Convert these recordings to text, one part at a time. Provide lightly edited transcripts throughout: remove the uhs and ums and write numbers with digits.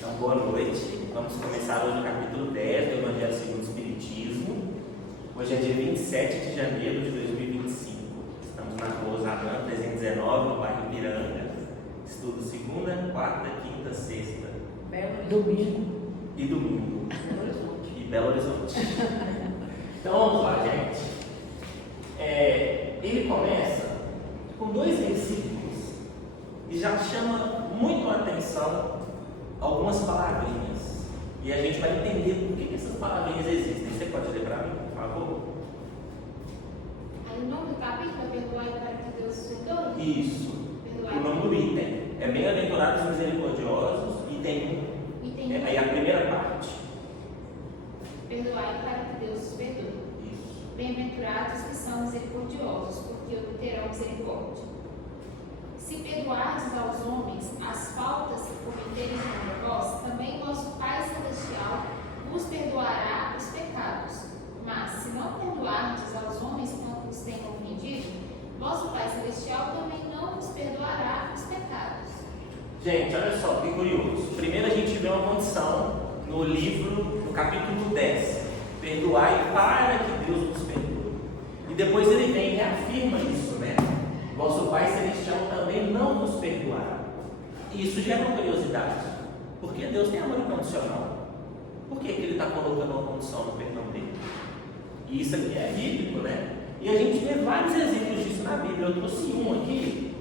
Então, boa noite. Vamos começar hoje o capítulo 10 do Evangelho segundo o Espiritismo. Hoje é dia 27 de janeiro de 2025. Estamos na rua Osanã, 319, no bairro Piranga. Estudo segunda, quarta, quinta, sexta. Domingo. E domingo. E Belo Horizonte. Então vamos lá, gente. Ele começa com 2 versículos e já chama muito a atenção algumas palavrinhas. E a gente vai entender por que essas palavrinhas existem. Você pode ler para mim, por favor? Aí o nome do capítulo é Perdoai para que Deus perdoe? Isso. Perdoai. O nome do item é Bem-aventurados misericordiosos, item 1. Aí a primeira parte. Perdoai para que Deus os perdoe. Isso. Bem-aventurados que são misericordiosos, porque obterão misericórdia. Se perdoardes aos homens as faltas que cometerem contra vós, também vosso Pai Celestial vos perdoará os pecados. Mas, se não perdoardes aos homens quanto os tenham ofendido, vosso Pai Celestial também não vos perdoará os pecados. Gente, olha só, que curioso. Primeiro a gente vê uma condição no livro, no capítulo 10. Perdoai para que Deus vos perdoe. E depois ele vem e afirma isso, né? Vosso Pai Celestial também não vos perdoará. E isso gera uma curiosidade. Porque Deus tem amor incondicional. Por que ele está colocando uma condição no perdão dele? E isso aqui é bíblico, né? E a gente vê vários exemplos disso na Bíblia. Eu trouxe um aqui.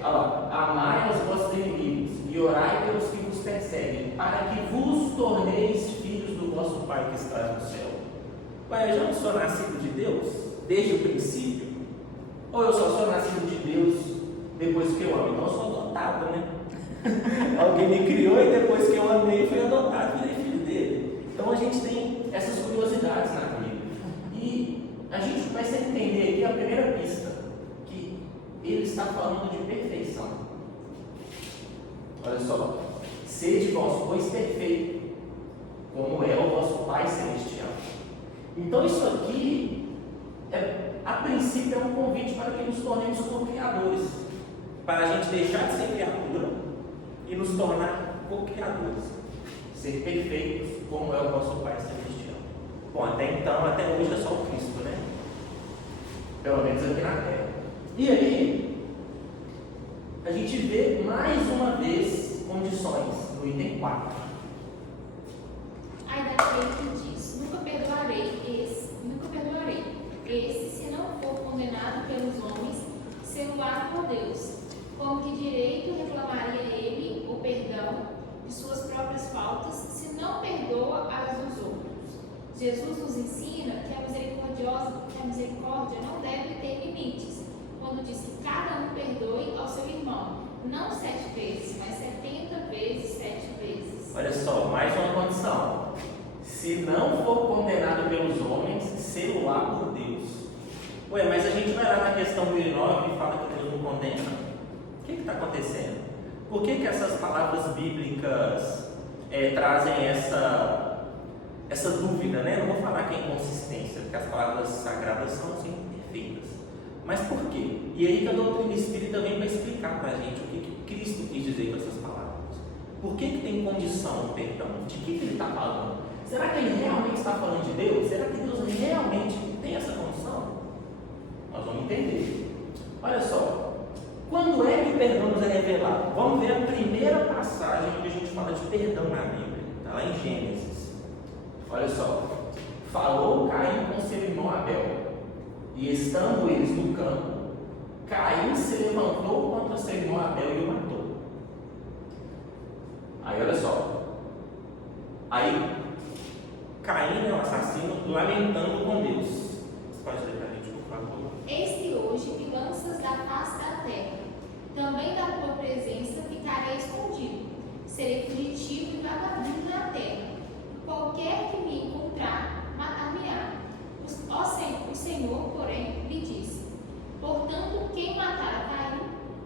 Olha lá. Amai os vossos inimigos e orai pelos que vos perseguem, para que vos torneis filhos do vosso Pai que está no céu. Ué, eu já não sou nascido de Deus desde o princípio? Ou eu só sou nascido de Deus depois que eu amo? Então eu sou adotado, né? Alguém me criou e depois que eu amei, fui adotado e virei filho dele. Então a gente tem essas curiosidades na Bíblia. E a gente começa a entender aqui a primeira pista, que ele está falando de perfeição. Olha só. Sede vós, pois perfeito, como é o vosso Pai Celestial. Então isso aqui a princípio é um convite para que nos tornemos co-criadores, para a gente deixar de ser criatura e nos tornar co-criadores, ser perfeitos como é o vosso Pai Celestial. Bom, até então, até hoje é só o Cristo, né? Pelo menos aqui na Terra. E aí, a gente vê mais uma vez condições no item 4. Ai daquele que diz: nunca perdoarei esse, se não for condenado pelos homens, selo-á por Deus. Com que direito reclamaria ele o perdão de suas próprias faltas, se não perdoa as dos outros? Jesus nos ensina que a misericórdia não deve ter limites, quando diz que cada um perdoe ao seu irmão, não 7 vezes, mas 70 vezes 7 vezes. Olha só, mais uma condição. Se não for condenado pelos homens, selo-á por Deus. Ué, mas a gente vai lá na questão 1009 e fala que Deus não condena. O que está acontecendo? Por que essas palavras bíblicas trazem essa dúvida, né? Não vou falar que é inconsistência, porque as palavras sagradas são assim perfeitas. Mas por quê? E aí que a doutrina espírita vem para explicar para a gente o que Cristo quis dizer com essas palavras. Por que tem condição o perdão? De que ele está falando? Será que ele realmente está falando de Deus? Será que Deus realmente tem essa condição? Nós vamos entender. Olha só, quando é que o perdão nos é revelado? Vamos ver a primeira passagem onde a gente fala de perdão na Bíblia. Está lá em Gênesis. Olha só. Falou Caim com seu irmão Abel, e estando eles no campo, Caim se levantou contra seu irmão Abel e o matou. Aí olha só. Aí Caim é o assassino lamentando com Deus. Você pode ler para a gente, por favor? Eis-te hoje me lanças da face da terra, também da tua presença ficarei escondido, serei fugitivo e vagabundo na terra. Qualquer que me encontrar, matar-me-á. O Senhor, porém, lhe disse: portanto, quem matar a Caim,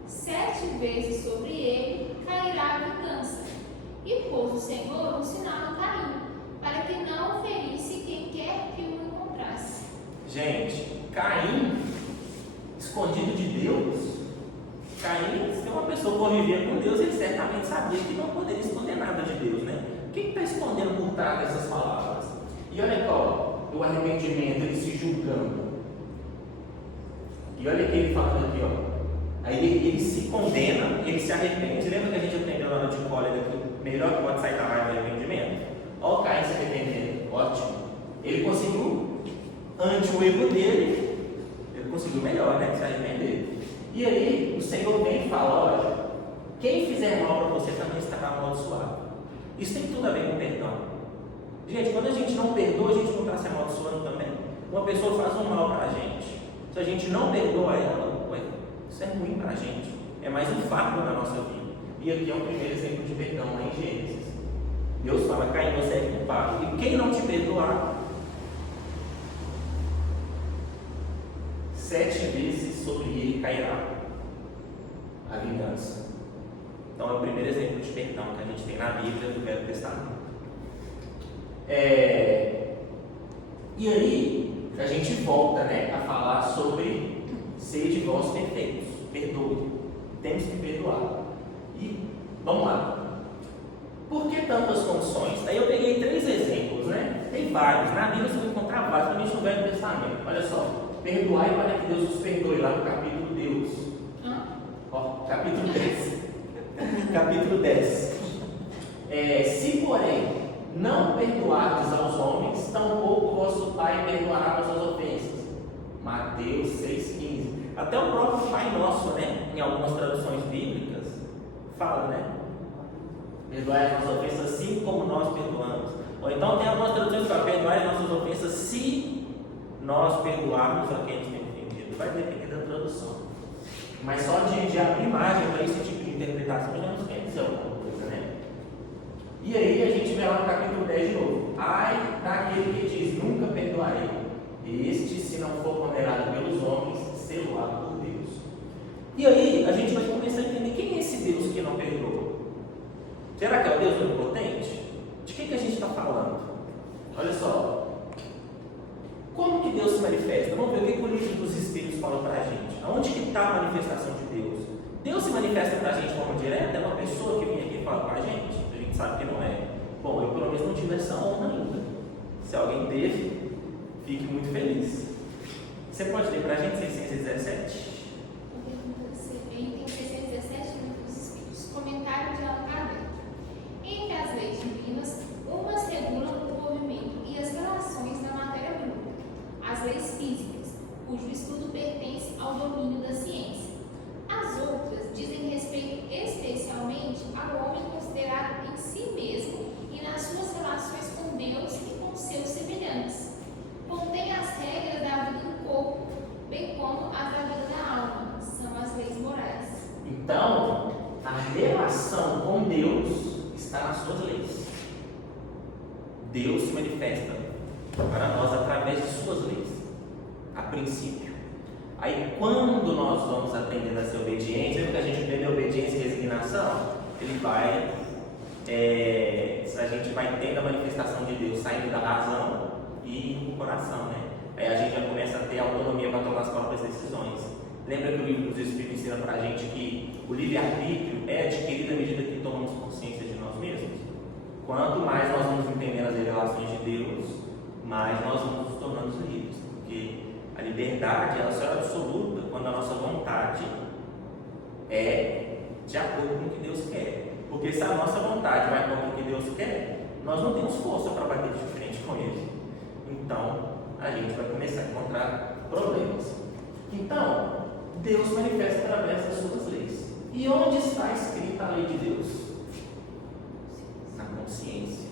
7 vezes sobre ele cairá a vingança. E pôs o Senhor um sinal a Caim, para que não o ferisse quem quer que o encontrasse. Gente, Caim, escondido de Deus, Caim, se uma pessoa convivia com Deus, ele certamente sabia que não poderia esconder nada. escondendo por trás dessas palavras. E olha aqui, ó, o arrependimento, ele se julgando. E olha que ele falando aqui, ó. Aí ele se condena, ele se arrepende. Lembra que a gente aprendeu na aula de cólera que melhor que pode sair da raiva do arrependimento? Olha o Caim se arrependendo, ótimo. Ele conseguiu, ante o erro dele, ele conseguiu melhor, né? Se arrepender. E aí o Senhor vem e fala: olha, quem fizer mal para você também estará amaldiçoado. Isso tem tudo a ver com perdão. Gente, quando a gente não perdoa, a gente não está se amaldiçoando também. Uma pessoa faz um mal para a gente. Se a gente não perdoa ela, isso é ruim para a gente. É mais um fardo na nossa vida. E aqui é o primeiro exemplo de perdão lá em Gênesis. Deus fala: Caim, você é culpado. E quem não te perdoar, 7 vezes sobre ele cairá a vingança. Então é o primeiro exemplo de perdão que a gente tem na Bíblia do Velho Testamento. E aí a gente volta, né, a falar sobre sede vós perfeitos, perdoe, temos que perdoar. E vamos lá. Por que tantas condições? Aí eu peguei 3 exemplos, né? Tem vários, na Bíblia você vai encontrar vários, principalmente no Velho Testamento. Olha só, perdoai para que Deus os perdoe, lá no capítulo Deus. Ó, capítulo 10. Capítulo 10. Se porém não perdoardes aos homens, tampouco vosso Pai perdoará as suas ofensas. Mateus 6,15. Até o próprio Pai Nosso, né, em algumas traduções bíblicas, fala, né? Perdoai as nossas ofensas assim como nós perdoamos. Ou então tem algumas traduções que falam: perdoai as nossas ofensas se nós perdoarmos a quem nos tem ofendido. Vai depender da tradução. Mas só de abrir imagem para esse tipo de interpretação já nos quer dizer alguma coisa, né? E aí a gente vê lá no capítulo 10 de novo: ai daquele que diz nunca perdoarei, este, se não for condenado pelos homens, selado por Deus. E aí a gente vai começar a entender quem é esse Deus que não perdoa. Será que é o Deus onipotente? De que a gente está falando? Olha só, como que Deus se manifesta? Vamos ver o que o livro dos Espíritos fala para a gente. Aonde que está a manifestação de Deus? Deus se manifesta para a gente de forma direta? É uma pessoa que vem aqui e fala para a gente sabe que não é. Bom, eu pelo menos não tive essa honra ainda. Se alguém teve, fique muito feliz. Você pode ler para a gente 617? Item 617 dos Espíritos. Comentário de Allan Kardec. Entre as leis divinas, umas regulam o movimento e as relações da matéria bruta. As leis físicas, cujo estudo pertence ao domínio da ciência. As outras dizem respeito especialmente ao homem considerado em si mesmo e nas suas relações com Deus e com seus semelhantes. Contém as regras da vida do corpo, bem como as da vida da alma, são as leis morais. Então, a relação com Deus está nas suas leis. Deus se manifesta para nós através de suas leis, a princípio. Aí, quando nós vamos aprendendo a ser obedientes, lembra que a gente aprende obediência e resignação? A gente vai tendo a manifestação de Deus saindo da razão e indo para o coração, né? Aí a gente já começa a ter autonomia para tomar as próprias decisões. Lembra que o livro dos Espíritos ensina para a gente que o livre-arbítrio é adquirido à medida que tomamos consciência de nós mesmos? Quanto mais nós vamos entendendo as revelações de Deus, mais nós vamos nos tornando livres. Porque a liberdade ela só é absoluta quando a nossa vontade é de acordo com o que Deus quer. Porque se a nossa vontade vai contra o que Deus quer, nós não temos força para bater de frente com Ele. Então, a gente vai começar a encontrar problemas. Então, Deus manifesta através das suas leis. E onde está escrita a lei de Deus? Na consciência.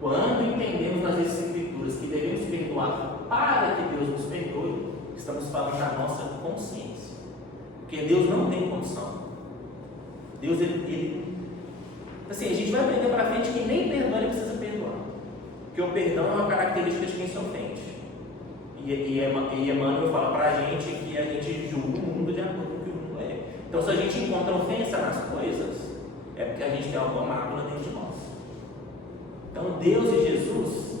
Quando entendemos nas Escrituras que devemos perdoar para que Deus nos perdoe, estamos falando da nossa consciência. Porque Deus não tem condição. Deus, assim, a gente vai aprender para frente que nem perdoar ele precisa perdoar. Porque o perdão é uma característica de quem se ofende. E Emmanuel fala para a gente que a gente julga o mundo de acordo com o que o mundo é. Então, se a gente encontra ofensa nas coisas, é porque a gente tem alguma mácula dentro de nós. Então, Deus e Jesus,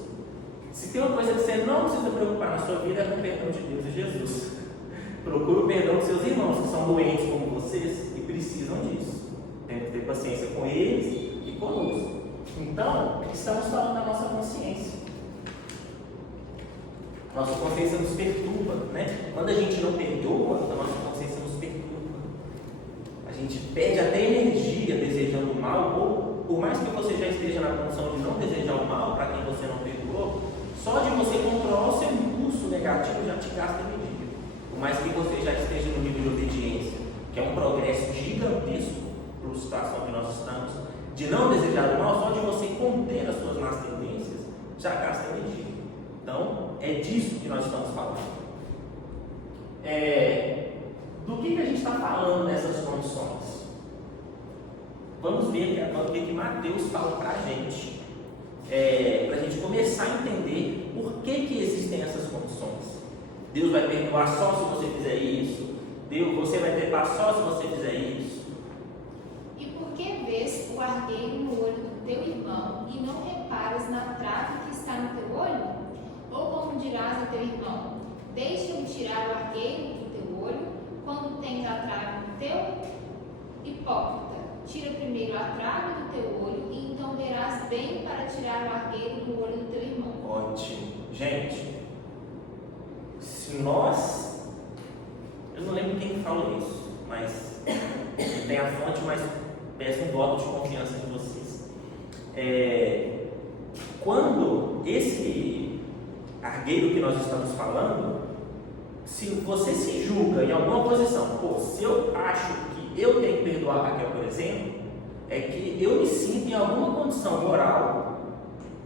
se tem uma coisa que você não precisa preocupar na sua vida, é com o perdão de Deus e Jesus. Procure o perdão dos seus irmãos que são doentes como vocês e precisam disso. Tem que ter paciência com eles e Então, estamos falando da nossa consciência. Nossa consciência nos perturba, né? Quando a gente não perdoa, a nossa consciência nos perturba. A gente perde até energia desejando o mal, ou por mais que você já esteja na condição de não desejar o mal para quem você não perdoou, só de você controlar o seu impulso negativo já te gasta energia. Por mais que você já esteja no nível de obediência, que é um progresso gigantesco para a situação que nós estamos, de não desejar o mal, só de você conter as suas más tendências, já gasta energia. Então, é disso que nós estamos falando. Do que a gente está falando nessas condições? Vamos ver o que Mateus fala para a gente. Para a gente começar a entender por que existem essas condições. Deus vai perdoar só se você fizer isso. Você vai ter paz só se você fizer isso. E por que vês o argueiro no olho do teu irmão e não reparas na trave que está no teu olho? Ou como dirás ao teu irmão, deixa-me tirar o argueiro do teu olho, quando tens a trave no teu? Hipócrita, tira primeiro a trave do teu olho, e então verás bem para tirar o argueiro do olho do teu irmão. Ótimo. Gente, se nós... Eu não lembro quem falou isso, mas tem a fonte, mas peço um voto de confiança em vocês. Quando esse argueiro que nós estamos falando, se você se julga em alguma posição, se eu acho que eu tenho que perdoar a Raquel, por exemplo, é que eu me sinto em alguma condição moral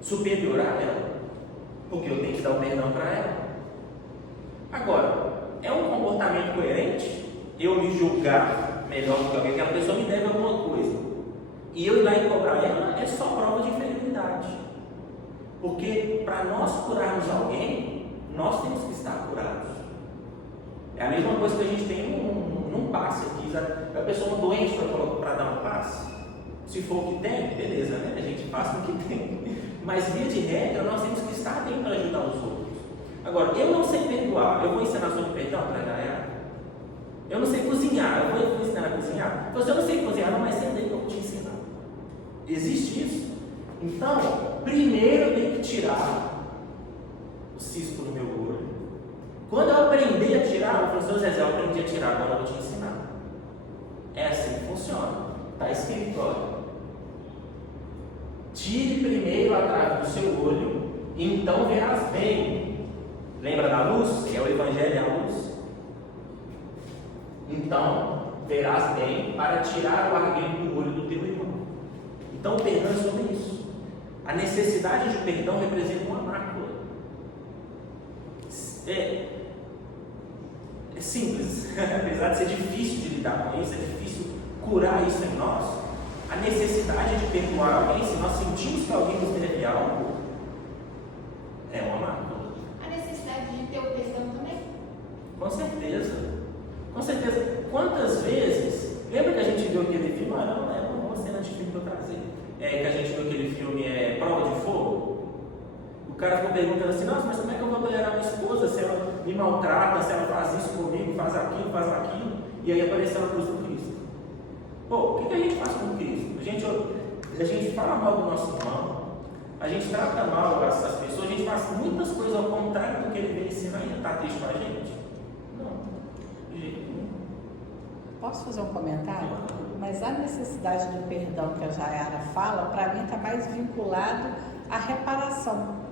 superior a ela, porque eu tenho que dar o perdão para ela. Agora, é um comportamento coerente eu me julgar melhor do que alguém, aquela pessoa me deve alguma coisa, e eu ir lá e cobrar ela, é só prova de inferioridade. Porque para nós curarmos alguém, nós temos que estar curados. É a mesma coisa que a gente tem num passe aqui. A pessoa doente para dar um passe, se for o que tem, beleza, né? A gente passa o que tem. Mas via de regra, nós temos que estar bem para ajudar os outros. Agora, eu não sei perdoar, eu vou ensinar sobre perdão para ela? Eu não sei cozinhar, eu vou ensinar a cozinhar? Então, se eu não sei cozinhar, não vai ser daí que eu vou te ensinar. Existe isso? Então, primeiro eu tenho que tirar o cisco do meu olho. Quando eu aprender a tirar, o professor Zezé, eu aprendi a tirar, agora eu vou te ensinar. É assim que funciona. Está escrito, olha. Tire primeiro a trave do seu olho, e então verás bem. Lembra da luz? É o Evangelho, é a luz. Então, verás bem para tirar o argueiro do olho do teu irmão. Então, o perdão é sobre isso. A necessidade de perdão representa uma mácula. É simples, apesar de ser difícil de lidar com isso, é difícil curar isso em nós. A necessidade de perdoar alguém, se nós sentimos que alguém nos deve algo, é uma mácula. A necessidade de ter o perdão também? Com certeza. Com certeza. Quantas vezes, lembra que a gente viu aquele filme? Não é uma cena de filme que eu trazer. Que a gente viu aquele filme Prova de Fogo. O cara ficou perguntando assim, nossa, mas como é que eu vou tolerar minha esposa se ela me maltrata, se ela faz isso comigo, faz aquilo, e aí apareceu a cruz do Cristo. O que a gente faz com Cristo? A gente fala mal do nosso irmão, a gente trata mal as pessoas, a gente faz muitas coisas ao contrário do que ele veio ensinar e está triste com a gente. Não, de jeito nenhum. Posso fazer um comentário? Mas a necessidade do perdão que a Jaiara fala, para mim está mais vinculado à reparação.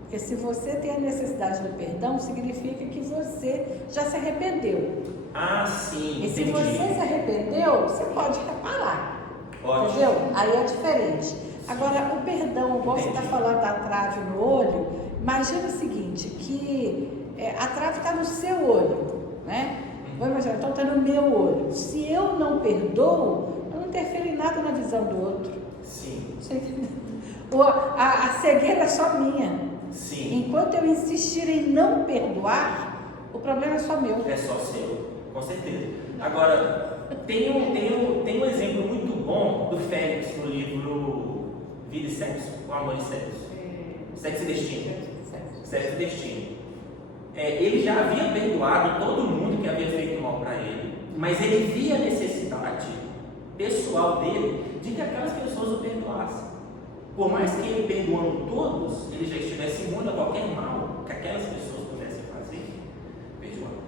Porque se você tem a necessidade do perdão, significa que você já se arrependeu. Ah, sim, e entendi. se você se arrependeu, você pode reparar. Ótimo. Entendeu? Aí é diferente. Agora, o perdão, igual você está falando da trave no olho, imagina o seguinte, que a trave está no seu olho, né? Vamos imaginar, então está no meu olho. Se eu não perdoo, eu não interfiro em nada na visão do outro. Sim. A cegueira é só minha. Sim. Enquanto eu insistir em não perdoar, o problema é só meu. É só seu, com certeza. Agora, tem um exemplo muito bom do Félix no livro Vida e Sexo, ou Amor e Sexo? Sexo e Destino. Sexo e Destino. Ele já havia perdoado todo mundo que havia feito mal para ele, mas ele via a necessidade pessoal dele de que aquelas pessoas o perdoassem. Por mais que ele perdoando todos, ele já estivesse imune a qualquer mal que aquelas pessoas pudessem fazer, perdoando.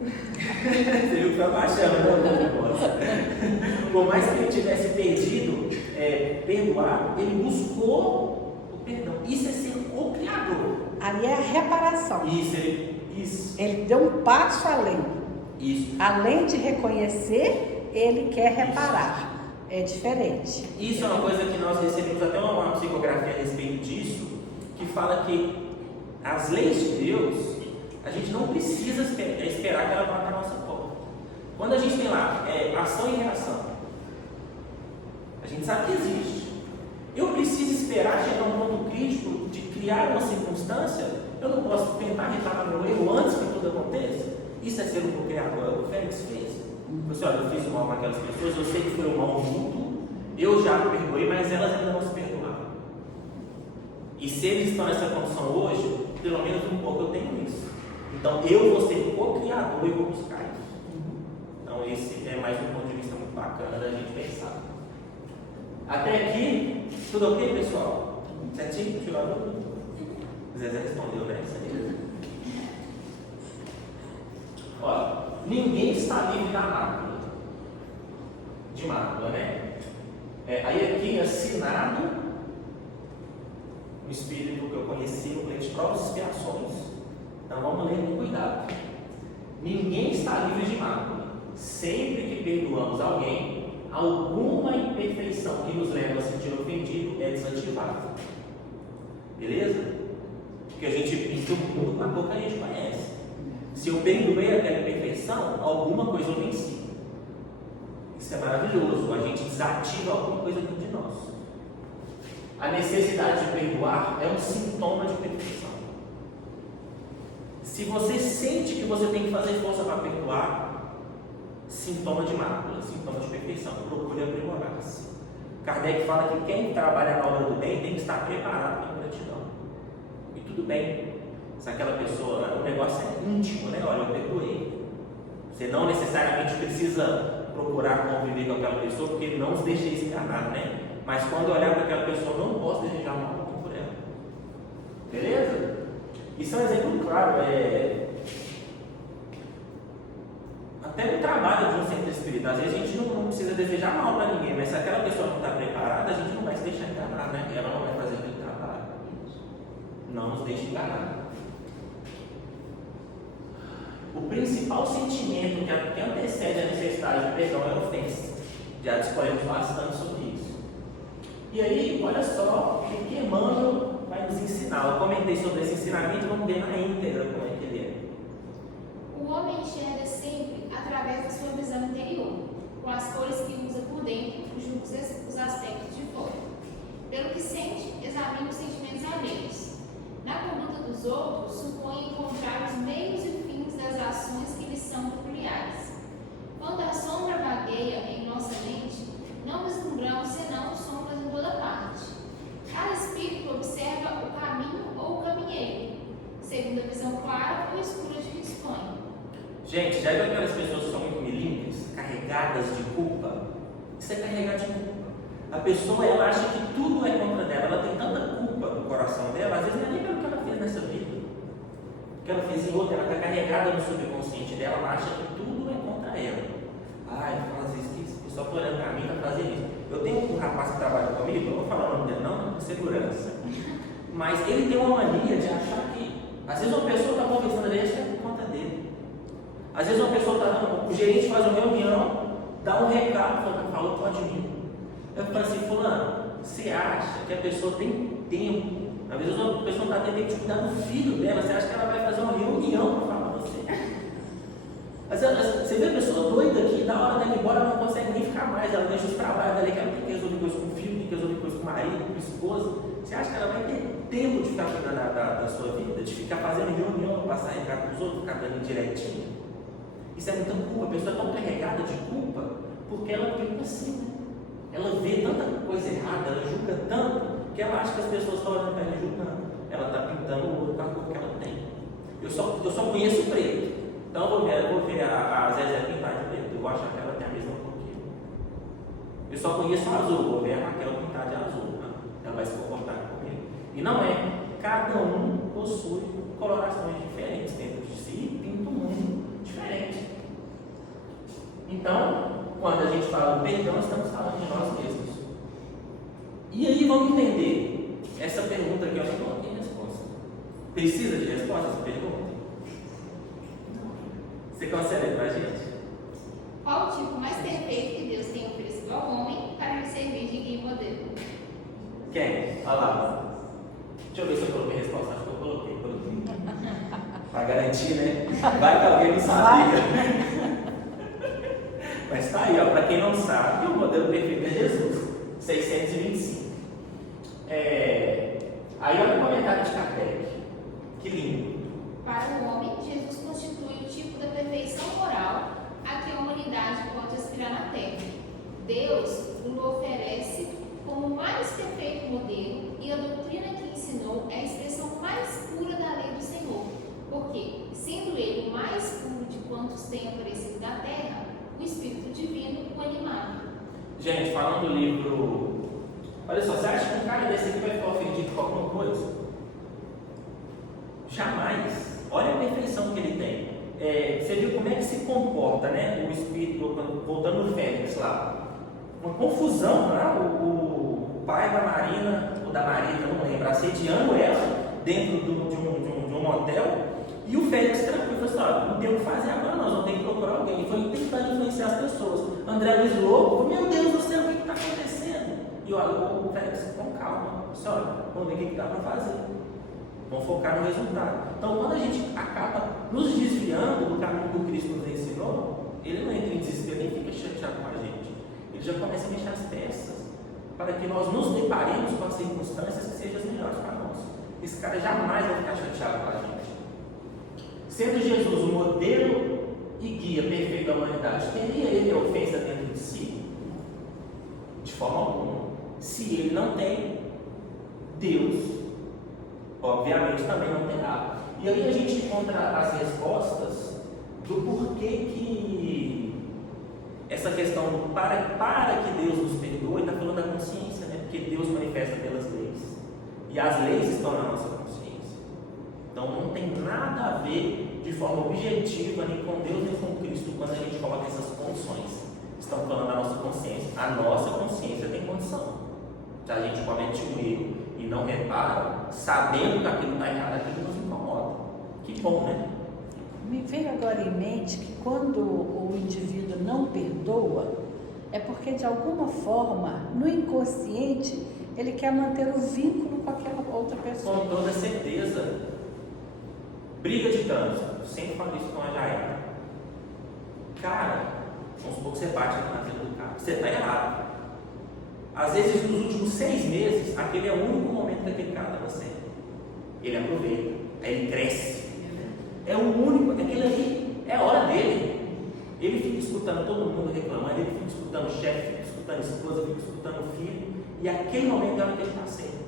Você viu que foi abaixando, né? Por mais que ele tivesse perdoado, ele buscou o perdão. Isso é ser o Criador. Ali é a reparação. Isso. Ele deu um passo além. Isso. Além de reconhecer, ele quer reparar. É diferente. Isso é uma coisa que nós recebemos até uma psicografia a respeito disso, que fala que as leis de Deus, a gente não precisa esperar que ela vá na nossa porta. Quando a gente tem lá ação e reação, a gente sabe que existe. Eu preciso esperar chegar a um ponto crítico de criar uma circunstância. Eu não posso tentar reparar meu erro antes que tudo aconteça. Isso é ser um criador. O Félix fez. Você, olha, eu fiz o mal com aquelas pessoas, eu sei que foi um mal mútuo, eu já perdoei, mas elas ainda não se perdoaram. E se eles estão nessa condição hoje, pelo menos um pouco eu tenho isso. Então eu vou ser co-criador e vou buscar isso. Então esse é mais um ponto de vista muito bacana da gente pensar. Até aqui, tudo ok, pessoal? Certinho? Tirou a dúvida? Zezé respondeu, né? Isso aí. Olha, ninguém está livre da mácula. De mácula, né? Aí aqui, assinado no Espírito que eu conheci, no pleno de provas e expiações. Então vamos ler com cuidado. Ninguém está livre de mácula. Sempre que perdoamos alguém, alguma imperfeição que nos leva a sentir ofendido é desativada. Beleza? Porque a gente pinta o mundo com a boca que a gente conhece. Se eu perdoei aquela imperfeição, alguma coisa eu venci. Isso é maravilhoso. A gente desativa alguma coisa dentro de nós. A necessidade de perdoar é um sintoma de perfeição. Se você sente que você tem que fazer força para perdoar, sintoma de mácula, sintoma de perfeição. Procure aprimorar-se. Kardec fala que quem trabalha na obra do bem tem que estar preparado para a gratidão. E tudo bem. Se aquela pessoa, o negócio é íntimo, né? Olha, eu perdoei. Você não necessariamente precisa procurar conviver com aquela pessoa, porque não os deixa enganar, né? Mas quando olhar para aquela pessoa, não posso desejar mal por ela. Beleza? Isso é um exemplo claro. Até no trabalho de um centro espírita, às vezes a gente não precisa desejar mal para ninguém, mas se aquela pessoa não está preparada, a gente não vai se deixar enganar, né? Ela não vai fazer aquele trabalho. Não nos deixe enganar. O principal sentimento que antecede a necessidade de perdão é a ofensa. Já discorremos bastante sobre isso. E aí, olha só o que Emmanuel vai nos ensinar. Eu comentei sobre esse ensinamento, vamos ver na íntegra como é que ele é. O homem enxerga sempre através da sua visão interior, com as cores que usa por dentro, julga os aspectos de fora. Pelo que sente, examina os sentimentos alheios. Na conduta dos outros, supõe encontrar os meios e fins das ações que lhes são peculiares. Quando a sombra vagueia em nossa mente, não vislumbramos senão sombras em toda parte. Cada espírito observa o caminho ou o caminheiro, segundo a visão clara ou escura de que dispõe. Gente, já viu aquelas pessoas que são muito milímetros, carregadas de culpa? Isso é carregar de culpa. A pessoa, ela acha que tudo é contra dela, ela tem tanta culpa no coração dela, às vezes não é nem pelo que ela fez nessa vida, o que ela fez em outra, ela está carregada no subconsciente dela, ela acha que tudo é contra ela. Ele faz isso, só estou olhando para mim para fazer isso. Eu tenho um rapaz que trabalha comigo, eu não vou falar o nome dele não, por segurança, mas ele tem uma mania de achar que, às vezes uma pessoa está conversando ali, acha que é por conta dele. Às vezes uma pessoa o gerente faz uma reunião, dá um recado, falou pode vir. Eu falo assim, fulano, você acha que a pessoa tem tempo? Às vezes uma pessoa está tendo tempo de cuidar do filho dela, você acha que ela vai fazer uma reunião para falar com você? Você vê a pessoa doida que da hora dela ir embora ela não consegue nem ficar mais, ela deixa os trabalhos dela que ela tem que resolver coisas com o filho, tem que resolver coisas com o marido, com a esposa. Você acha que ela vai ter tempo de ficar cuidando da sua vida, de ficar fazendo reunião para passar recado para os outros, ficar dando direitinho? Isso é muita culpa, a pessoa é tão carregada de culpa porque ela fica assim, né? Ela vê tanta coisa errada, ela julga tanto, que ela acha que as pessoas estão olhando para ela julgando. Ela está pintando o olho com a cor que ela tem. Eu só conheço preto. Então eu vou ver a Zezé pintar de preto. Eu vou achar que ela tem a mesma cor que eu. Eu só conheço o azul, vou ver a Raquel pintar de azul. Né? ela vai se comportar como ele. E não é, cada um possui colorações diferentes dentro de si e pinta um mundo diferente. Então, quando a gente fala do perdão, estamos falando de nós mesmos. E aí vamos entender essa pergunta aqui, eu acho que não tem resposta. Precisa de resposta essa pergunta? Você consegue ler pra gente? Qual o tipo mais perfeito que Deus tem oferecido ao homem para lhe servir de guia e modelo? Quem? Olha lá. Deixa eu ver se eu coloquei a resposta. Acho que eu coloquei. Para garantir, né? Vai que alguém não sabia. Mas tá aí, ó. Para quem não sabe, o modelo perfeito é Jesus. 625. Aí olha o comentário de Kardec. Que lindo. Para o homem, Jesus constitui o tipo da perfeição moral a que a humanidade pode aspirar na Terra. Deus o oferece como o mais perfeito modelo e a doutrina que ensinou é a expressão mais pura da lei do Senhor, porque, sendo ele o mais puro de quantos têm aparecido na Terra, o Espírito Divino o animava. Gente, falando do livro... Olha só, você acha que um cara desse aqui vai ficar ofendido com alguma coisa? Jamais. Olha a perfeição que ele tem. Você viu como é que se comporta, né? O espírito, voltando no Fênix lá. Uma confusão, né? O pai da Marina, ou da Marita, não lembro, assediando ela dentro de um motel. E o Fênix tranquilo, falou assim: não tem o que fazer agora, nós vamos ter que procurar alguém. E foi tentando influenciar as pessoas. André Luiz louco, meu Deus do céu, o que está acontecendo? E olha, o Fênix, com calma, disse: olha, vamos ver o que dá para fazer. Vamos focar no resultado. Então, quando a gente acaba nos desviando do caminho que o Cristo nos ensinou, ele não entra em desespero, nem fica chateado com a gente. Ele já começa a mexer as peças para que nós nos deparemos com as circunstâncias que sejam as melhores para nós. Esse cara jamais vai ficar chateado com a gente. Sendo Jesus o modelo e guia perfeito da humanidade, teria ele a ofensa dentro de si? De forma alguma. Se ele não tem, Deus obviamente também não terá. E aí a gente encontra as respostas do porquê que essa questão do para que Deus nos perdoe, está falando da consciência, né? Porque Deus manifesta pelas leis. E as leis estão na nossa consciência. Então não tem nada a ver de forma objetiva nem com Deus nem com Cristo quando a gente coloca essas condições. Estão falando da nossa consciência. A nossa consciência tem condição. Se a gente comete um erro e não repara, sabendo que aquilo está errado, aquilo nos incomoda. Que bom, né? Me veio agora em mente que quando o indivíduo não perdoa, é porque de alguma forma, no inconsciente, ele quer manter o vínculo com aquela outra pessoa. Com toda certeza. Briga de trânsito. Sempre falo isso com a Jair. Cara, vamos supor que você bate na frente do carro. Você está errado. Às vezes, nos últimos 6 meses, aquele é o único momento que aquele cara está você. Ele aproveita, aí ele cresce. É o único, aquele ali é a hora dele. Ele fica escutando todo mundo reclamando, ele fica escutando o chefe, fica escutando a esposa, fica escutando o filho. E aquele momento é a hora que ele está certo.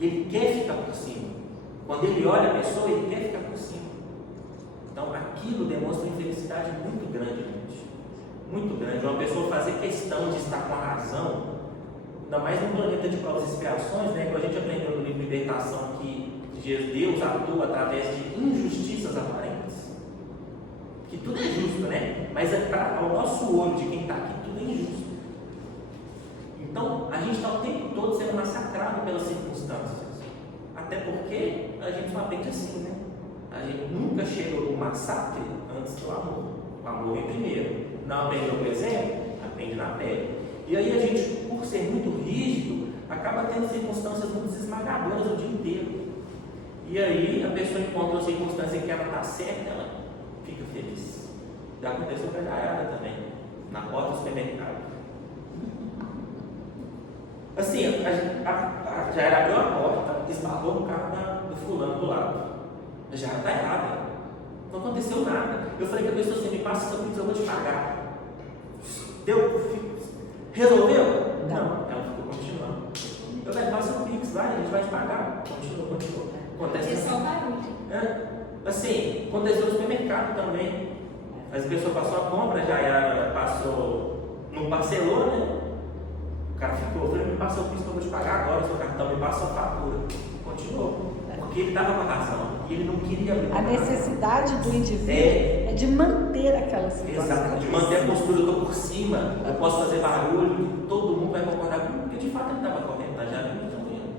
E ele quer ficar por cima. Quando ele olha a pessoa, ele quer ficar por cima. Então, aquilo demonstra uma infelicidade muito grande, gente. Muito grande. Uma pessoa fazer questão de estar com a razão, ainda mais no planeta de provas e expiações, né? Quando a gente aprendeu no livro Libertação que Deus atua através de injustiças aparentes. Que tudo é justo, né? Mas ao nosso olho de quem está aqui, tudo é injusto. Então, a gente está o tempo todo sendo massacrado pelas circunstâncias. Até porque a gente só aprende assim, né? A gente nunca chegou no massacre antes do amor. O amor vem primeiro. Não aprendeu com o exemplo? Aprende na pele. E aí a gente, por ser muito rígido, acaba tendo circunstâncias muito esmagadoras o dia inteiro. E aí a pessoa encontra uma circunstância em que ela está certa, ela fica feliz. Já aconteceu com a Jaiara também, na porta do supermercado. Assim, a Jaiara abriu a porta, esbarrou no carro do fulano do lado. A Jaiara está errada. Não aconteceu nada. Eu falei que a pessoa assim, me passa seu pix, eu vou te pagar. Deu? Resolveu? Não. Ela ficou continuando. Eu falei, passa o pix, vai, a gente vai te pagar. Continua. Acontece só o barulho. Assim, aconteceu no supermercado também. As pessoas passou a compra, já passou, não parcelou, né? cara ficou, eu falei, me passa o Cristo que eu vou te pagar agora, seu cartão, me passa a fatura. Continuou. Porque ele estava com a razão. E ele não queria abrir. A necessidade do indivíduo é de manter aquela situação. Exato, de manter a postura, eu estou por cima, eu posso fazer barulho, todo mundo vai concordar comigo, porque de fato ele estava correndo, tá? Já viu, estão vendo.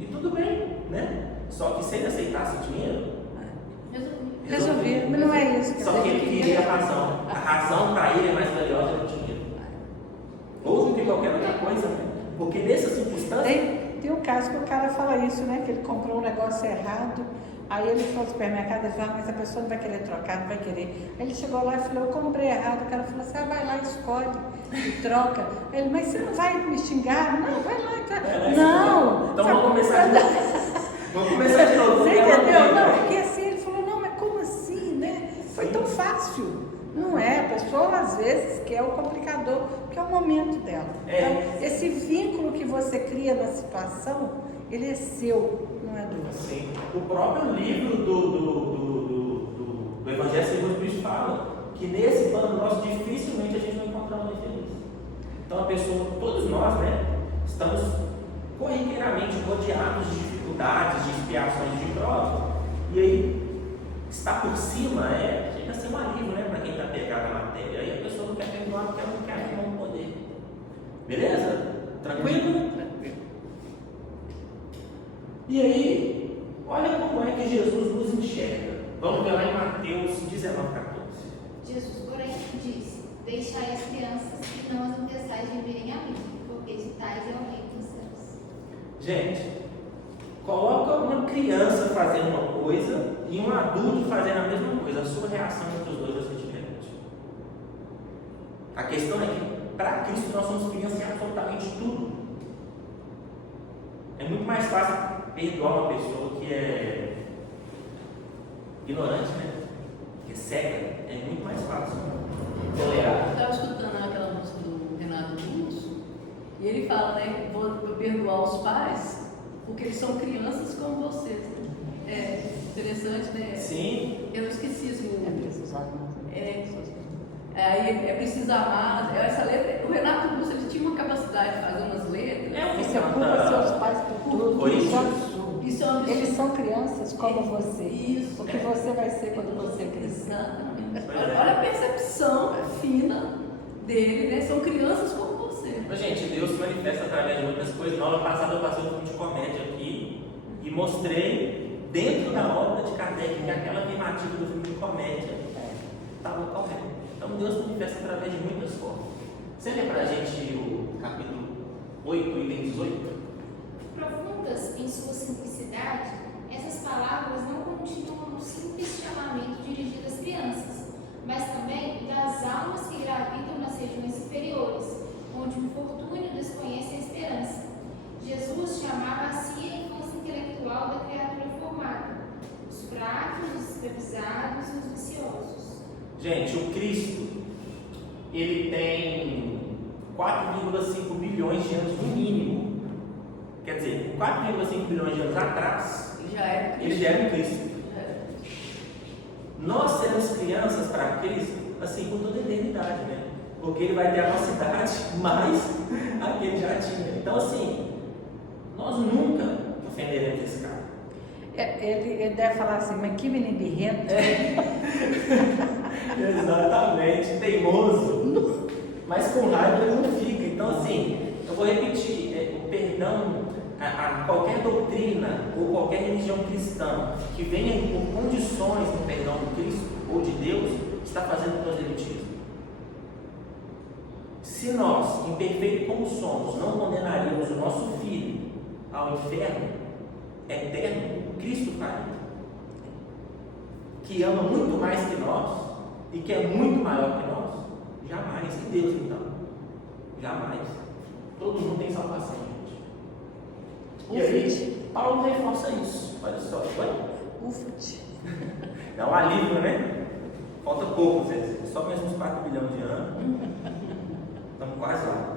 E tudo bem, né? Só que se ele aceitasse o dinheiro, Resolver, mas não é isso. Só que ele queria a razão. A razão para ele é mais valiosa do que o dinheiro. Ou do que qualquer outra coisa, né? Porque nessa circunstância. Tem um caso que o cara fala isso, né? Que ele comprou um negócio errado, aí ele foi ao supermercado e falou, mas a pessoa não vai querer trocar, não vai querer. Aí ele chegou lá e falou, eu comprei errado. O cara falou assim, vai lá, escolhe e troca. Ele, mas você não vai me xingar? Não, vai lá e troca. Não! Então vamos começar de novo. Vamos começar de novo. Você entendeu? Não, porque assim, ele falou, não, mas como assim, né? Foi tão fácil. Não é, a pessoa às vezes quer o complicador, que é o momento dela. Então, esse vínculo que você cria na situação, ele é seu, não é do outro. Sim. O próprio livro do Evangelho segundo Cristo fala que nesse plano nosso dificilmente a gente vai encontrar uma infeliz. Então a pessoa, todos nós, né, estamos corriqueiramente rodeados de dificuldades, de expiações, de provas. E aí, estar por cima chega a ser um alívio, né, para quem está pegado à matéria. Aí a pessoa não quer perdoar porque ela não quer afirmar o poder. Beleza? Tranquilo? Tranquilo. E aí, olha como é que Jesus nos enxerga. Vamos ver lá em Mateus 19:14. Jesus, porém, disse: deixai as crianças e não as impeçais de virem a mim, porque de tais é o reino dos céus. Gente, coloca uma criança fazendo uma coisa e um adulto fazendo a mesma coisa. A sua reação entre os dois vai ser diferente. A questão é que, para Cristo, nós somos crianças em absolutamente tudo. É muito mais fácil perdoar uma pessoa que é ignorante, né? Que é cega. É muito mais fácil tolerar. Eu estava escutando aquela música do Renato Russo e ele fala, né? Vou perdoar os pais porque eles são crianças como vocês. É interessante, né? Sim. Eu não esqueci isso. É preciso amar. Aí é preciso amar. Essa letra, o Renato Russo ele tinha uma capacidade de fazer umas letras. Você culpa seus pais por tudo. Isso é um absurdo. Eles são crianças como você. Isso. O que você vai ser quando você crescer. Exatamente. Olha a percepção fina dele, né? São crianças como você. Mas, gente, Deus se manifesta através de muitas coisas. Na aula passada eu passei um filme de comédia aqui e mostrei dentro da obra de Kardec que aquela afirmativa do filme de comédia estava correta. Então Deus se manifesta através de muitas formas. Você lê pra gente o capítulo 8, item 18? Profundas em sua simplicidade, essas palavras não continuam um simples chamamento dirigido às crianças, mas também das almas que gravitam nas regiões superiores, onde o infortúnio desconhece a esperança. Jesus chamava a si a infância intelectual da criatura formada, os fracos, os escravizados e os viciosos. Gente, o Cristo, ele tem 4,5 bilhões de anos no mínimo. Quer dizer, 4,5 bilhões de anos atrás, ele já era um Cristo. Nós seremos crianças para Cristo, assim, por toda a eternidade, né? Porque ele vai ter a nossa idade mais a que ele já tinha. Então, assim, nós nunca ofenderemos esse cara. Ele deve falar assim, mas que menino birrento. Exatamente, teimoso. Mas com raiva ele não fica. Então, assim, eu vou repetir: o perdão, a qualquer doutrina ou qualquer religião cristã que venha por condições do perdão do Cristo ou de Deus, está fazendo proselitismo. Se nós, imperfeitos como somos, não condenaríamos o nosso filho ao inferno eterno, Cristo faria, que ama muito mais que nós e que é muito maior que nós, jamais. E Deus, então? Jamais. Todo mundo tem salvação, gente. E aí, Paulo reforça isso. Olha só. Ufa-te. É um alívio, né? Falta pouco, Zé. Só mais uns 4 bilhões de anos. Estamos quase lá.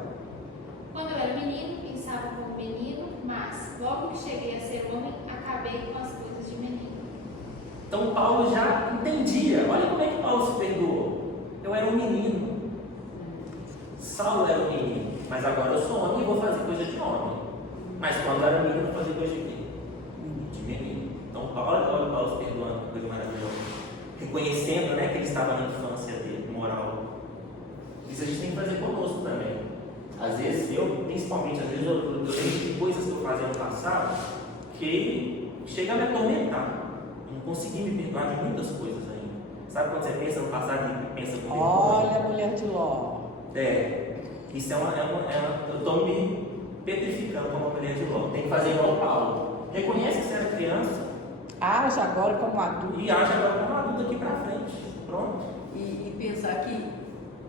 Quando eu era menino, pensava como menino, mas logo que cheguei a ser homem, acabei com as coisas de menino. Então Paulo já entendia. Olha como é que Paulo se perdoou. Eu era um menino. Saulo era um menino, mas mas agora eu sou homem e vou fazer coisa de homem. Mas quando era menino, eu fazia coisa de quê? De menino. Então, olha Paulo se perdoando, que coisa maravilhosa. Reconhecendo, né, que ele estava na infância dele, moral. Isso a gente tem que fazer conosco também. Às vezes, principalmente, eu lembro de coisas que eu fazia no passado que chega a me atormentar. Eu não consegui me perdoar de muitas coisas ainda. Sabe quando você pensa no passado e pensa comigo? Olha a mulher de Ló. Isso eu estou me petrificando como uma mulher de Ló. Tem que fazer igual o Paulo. Reconhece que você era criança. Age agora como adulto. E age agora como adulto aqui pra frente. Pronto. E pensar que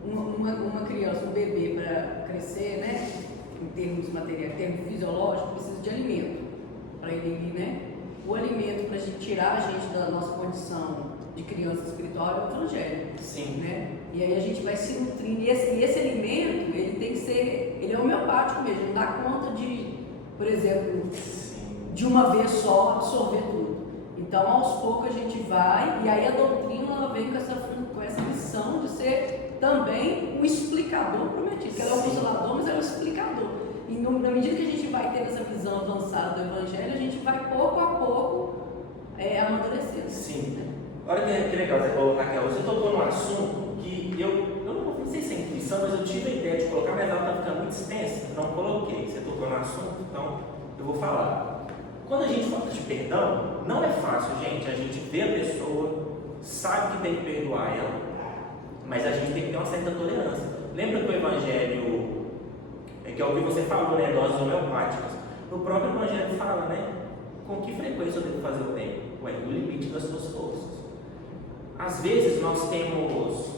uma criança, um bebê, para crescer, né, em termos materiais, em termos fisiológicos, precisa de alimento. Para ele, né? O alimento para a gente tirar a gente da nossa condição de criança espiritual é o evangelho. Sim. Né? E aí a gente vai se nutrindo. E esse alimento, ele tem que ser, ele é homeopático mesmo, ele não dá conta de, por exemplo, de uma vez só absorver tudo. Então, aos poucos a gente vai, e aí a doutrina ela vem com essa missão de ser também o explicador prometido, que ela é o consolador, mas ela é o explicador. E na medida que a gente vai ter essa visão avançada do Evangelho, a gente vai pouco a pouco amadurecendo. Sim. Olha que legal, Raquel, você tocou num assunto que eu não sei se é intuição, mas eu tive a ideia de colocar, mas ela está ficando muito extensa, não coloquei. Você tocou no assunto, então eu vou falar. Quando a gente fala de perdão, não é fácil, gente. A gente vê a pessoa, sabe que tem que perdoar ela, mas a gente tem que ter uma certa tolerância. Lembra que o Evangelho, que é o que você falou, né, doses homeopáticas, no próprio Evangelho fala, né, com que frequência eu devo fazer o bem? No limite das suas forças. Às vezes nós temos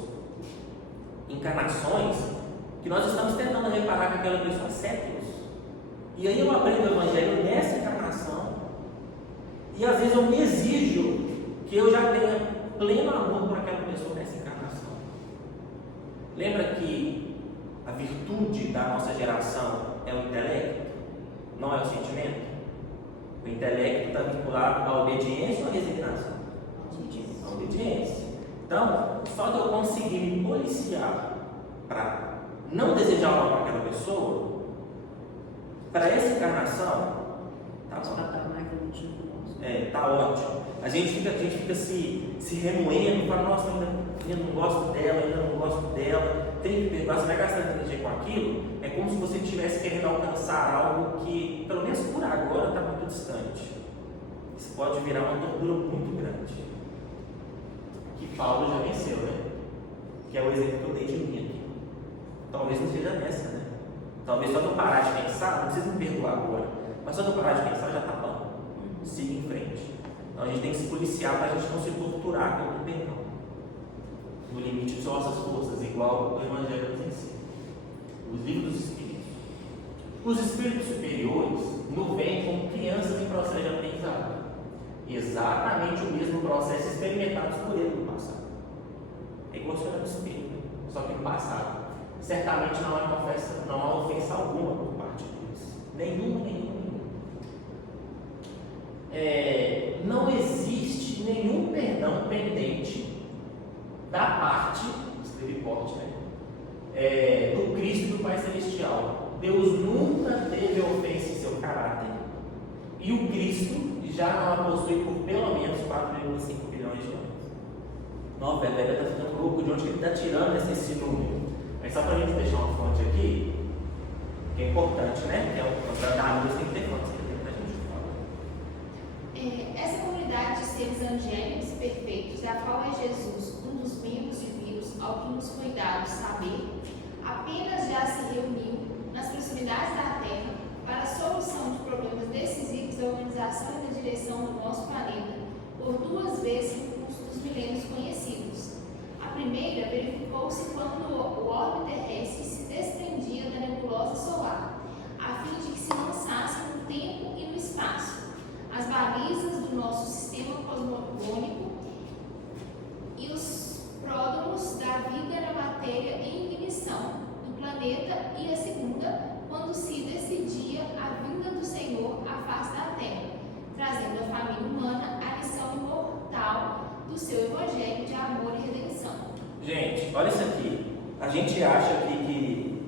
encarnações que nós estamos tentando reparar com aquela pessoa há séculos. E aí eu aprendo o Evangelho nessa encarnação. E às vezes eu me exijo que eu já tenha pleno amor por aquela pessoa nessa encarnação. Lembra que a virtude da nossa geração é o intelecto, não é o sentimento? O intelecto está vinculado à obediência ou à resignação? A obediência. Então, só que eu conseguir me policiar para não desejar o mal para aquela pessoa, para essa encarnação, tá bom. Tá ótimo. A gente fica se remoendo, fala, nossa, ainda não gosto dela, tem que perdoar, você vai gastando energia com aquilo, é como se você estivesse querendo alcançar algo que, pelo menos por agora, está muito distante. Isso pode virar uma tortura muito grande. Que Paulo já venceu, né? Que é o exemplo que eu dei de mim aqui. Talvez não seja nessa, né? Talvez só de eu parar de pensar, não precisa me perdoar agora, mas só de eu parar de pensar já está bom. Siga em frente. Então a gente tem que se policiar para a gente não se torturar com o perdão. No limite de nossas forças, igual o Evangelho nos ensina. Os livros dos Espíritos. Os Espíritos superiores nos veem como crianças em processo de aprendizado. Exatamente o mesmo processo experimentados por ele no passado. É igual o Espírito, só que no passado. Certamente não há ofensa alguma por parte deles. Nenhuma. Não existe nenhum perdão pendente da parte, escrevi forte, né? Do Cristo e do Pai Celestial. Deus nunca teve ofensa em seu caráter. E o Cristo já não a possui por pelo menos 4,5 bilhões de anos. Não, velho, está ficando louco de onde ele está tirando esse número. Mas só para a gente deixar uma fonte aqui, que é importante, né? Que é o tratado, tem que ter fonte, para a gente falar. Essa comunidade de seres angélicos e perfeitos, da qual é Jesus, um dos membros divinos, ao que nos foi dado saber, apenas já se reuniu nas proximidades da Terra para a solução de problemas decisivos da organização e da direção do nosso planeta, por 2 vezes no curso dos milênios conhecidos. A primeira verificou-se quando o orbe terrestre se desprendia da nebulosa solar, a fim de que se lançasse no tempo e no espaço as balizas do nosso sistema cosmogônico e os pródromos da vida na matéria em ignição do planeta, e a segunda, quando se decidia a vinda do Senhor à face da terra, trazendo à família humana a lição imortal do seu evangelho de amor e redenção. Gente, olha isso aqui. A gente acha que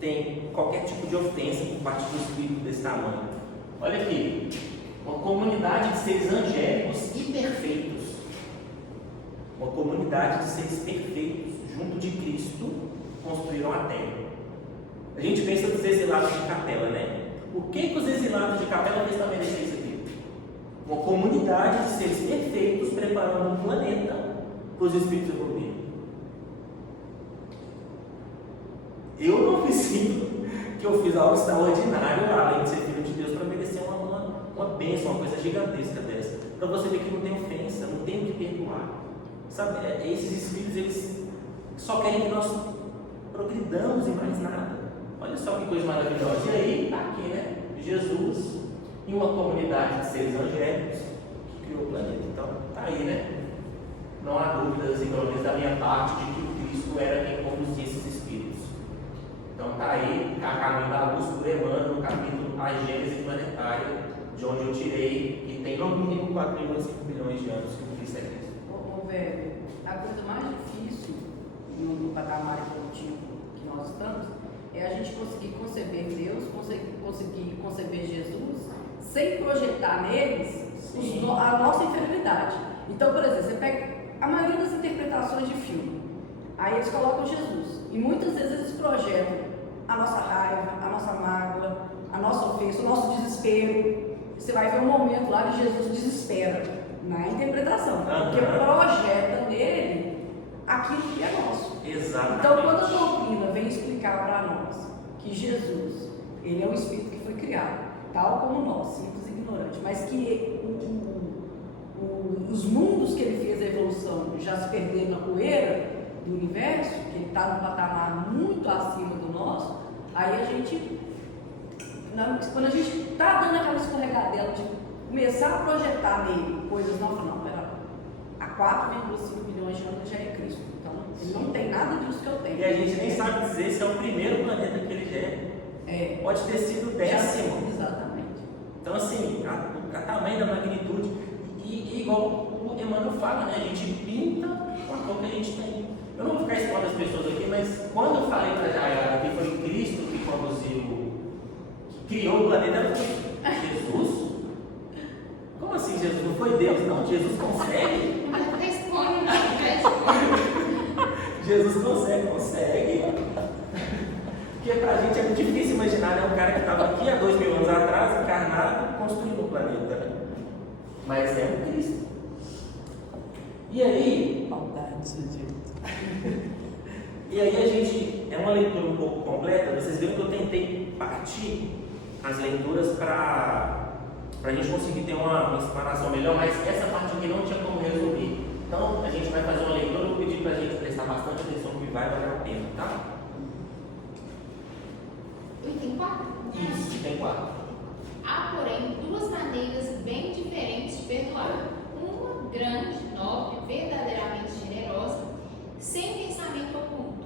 tem qualquer tipo de ofensa por parte do espírito desse tamanho. Olha aqui, uma comunidade de seres angélicos e perfeitos. Uma comunidade de seres perfeitos, junto de Cristo, construíram a terra. A gente pensa nos exilados de Capela, né? O que os exilados de Capela fez para merecer isso aqui? Uma comunidade de seres perfeitos preparando um planeta para os espíritos evoluírem. Eu não me sinto que eu fiz algo extraordinário, além de ser filho de Deus, para merecer uma bênção, uma coisa gigantesca dessa. Para você ver que não tem ofensa, não tem o que perdoar. Sabe, esses espíritos, eles só querem que nós progridamos e mais nada. Olha só que coisa maravilhosa. E aí, está aqui, né? Jesus, em uma comunidade de seres angélicos, que criou o planeta. Então, está aí, né? Não há dúvidas, pelo menos da minha parte, de que o Cristo era quem conduzia esses espíritos. Então, está aí, a caminho da luz por Emmanuel, no capítulo A Gênese Planetária, de onde eu tirei, que tem no mínimo 4,5 bilhões de anos que o Cristo é Cristo. Velho, a coisa mais difícil no patamar evolutivo que nós estamos é a gente conseguir conceber Deus, conseguir conceber Jesus, sem projetar neles a nossa inferioridade. Então, por exemplo, você pega a maioria das interpretações de filme, aí eles colocam Jesus, e muitas vezes eles projetam a nossa raiva, a nossa mágoa, a nossa ofensa, o nosso desespero. Você vai ver um momento lá que Jesus desespera na interpretação, porque projeta nele aquilo que é nosso. Exatamente. Então, quando a doutrina vem explicar para nós que Jesus, ele é um espírito que foi criado, tal como nós, simples e ignorantes, mas que os mundos que ele fez a evolução já se perderam na poeira do universo, que ele está num patamar muito acima do nosso, aí a gente, quando a gente está dando aquela escorregadela de começar a projetar nele coisas não, pera, há 4,5 bilhões de anos já é Cristo, então ele não tem nada disso que eu tenho. E a gente nem sabe dizer se é o primeiro planeta que ele é. Pode ter sido o 10º. Exatamente. Então, assim, a tamanho da magnitude, e igual o Emmanuel fala, né? A gente pinta com a cor que a gente tem. Eu não vou ficar expondo as pessoas aqui, mas quando eu falei para a Jaiara que foi Cristo que conduziu, que criou o planeta, ela falou: Jesus? Como assim Jesus? Não foi Deus? Não, Jesus consegue? Jesus consegue. Porque pra gente é muito difícil imaginar, né? Um cara que estava aqui há 2000 anos atrás, encarnado, construindo o planeta. Mas é o Cristo. E aí, Maldade, gente. E aí a gente, é uma leitura um pouco completa. Vocês viram que eu tentei partir as leituras para a gente conseguir ter uma explanação melhor, mas essa parte aqui não tinha como resumir. Então a gente vai fazer uma leitura, eu vou pedir para a gente prestar bastante atenção que vai valer a pena, tá? Item 4? Isso, item 4. Há, porém, duas maneiras bem diferentes de perdoar. Uma grande, nobre, verdadeiramente generosa, sem pensamento oculto,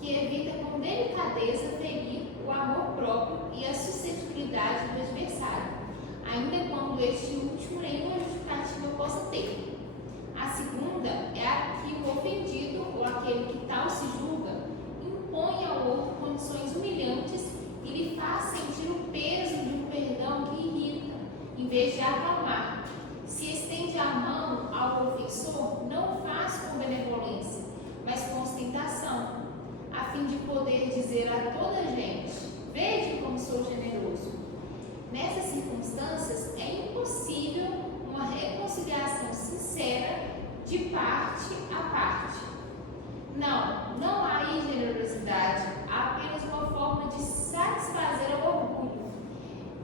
que evita com delicadeza ferir o amor próprio e a suscetibilidade do adversário, ainda quando este último nenhuma justificativa possa ter. A segunda é a que o ofendido ou aquele que tal se julga impõe ao outro condições humilhantes e lhe faz sentir o peso de um perdão que irrita, em vez de acalmar. Se estende a mão ao ofensor, não faz com benevolência, mas com ostentação, a fim de poder dizer a toda a gente: vede como sou generoso. Nessas circunstâncias, é impossível uma reconciliação sincera de parte a parte. Não há aí generosidade, há apenas uma forma de satisfazer o orgulho.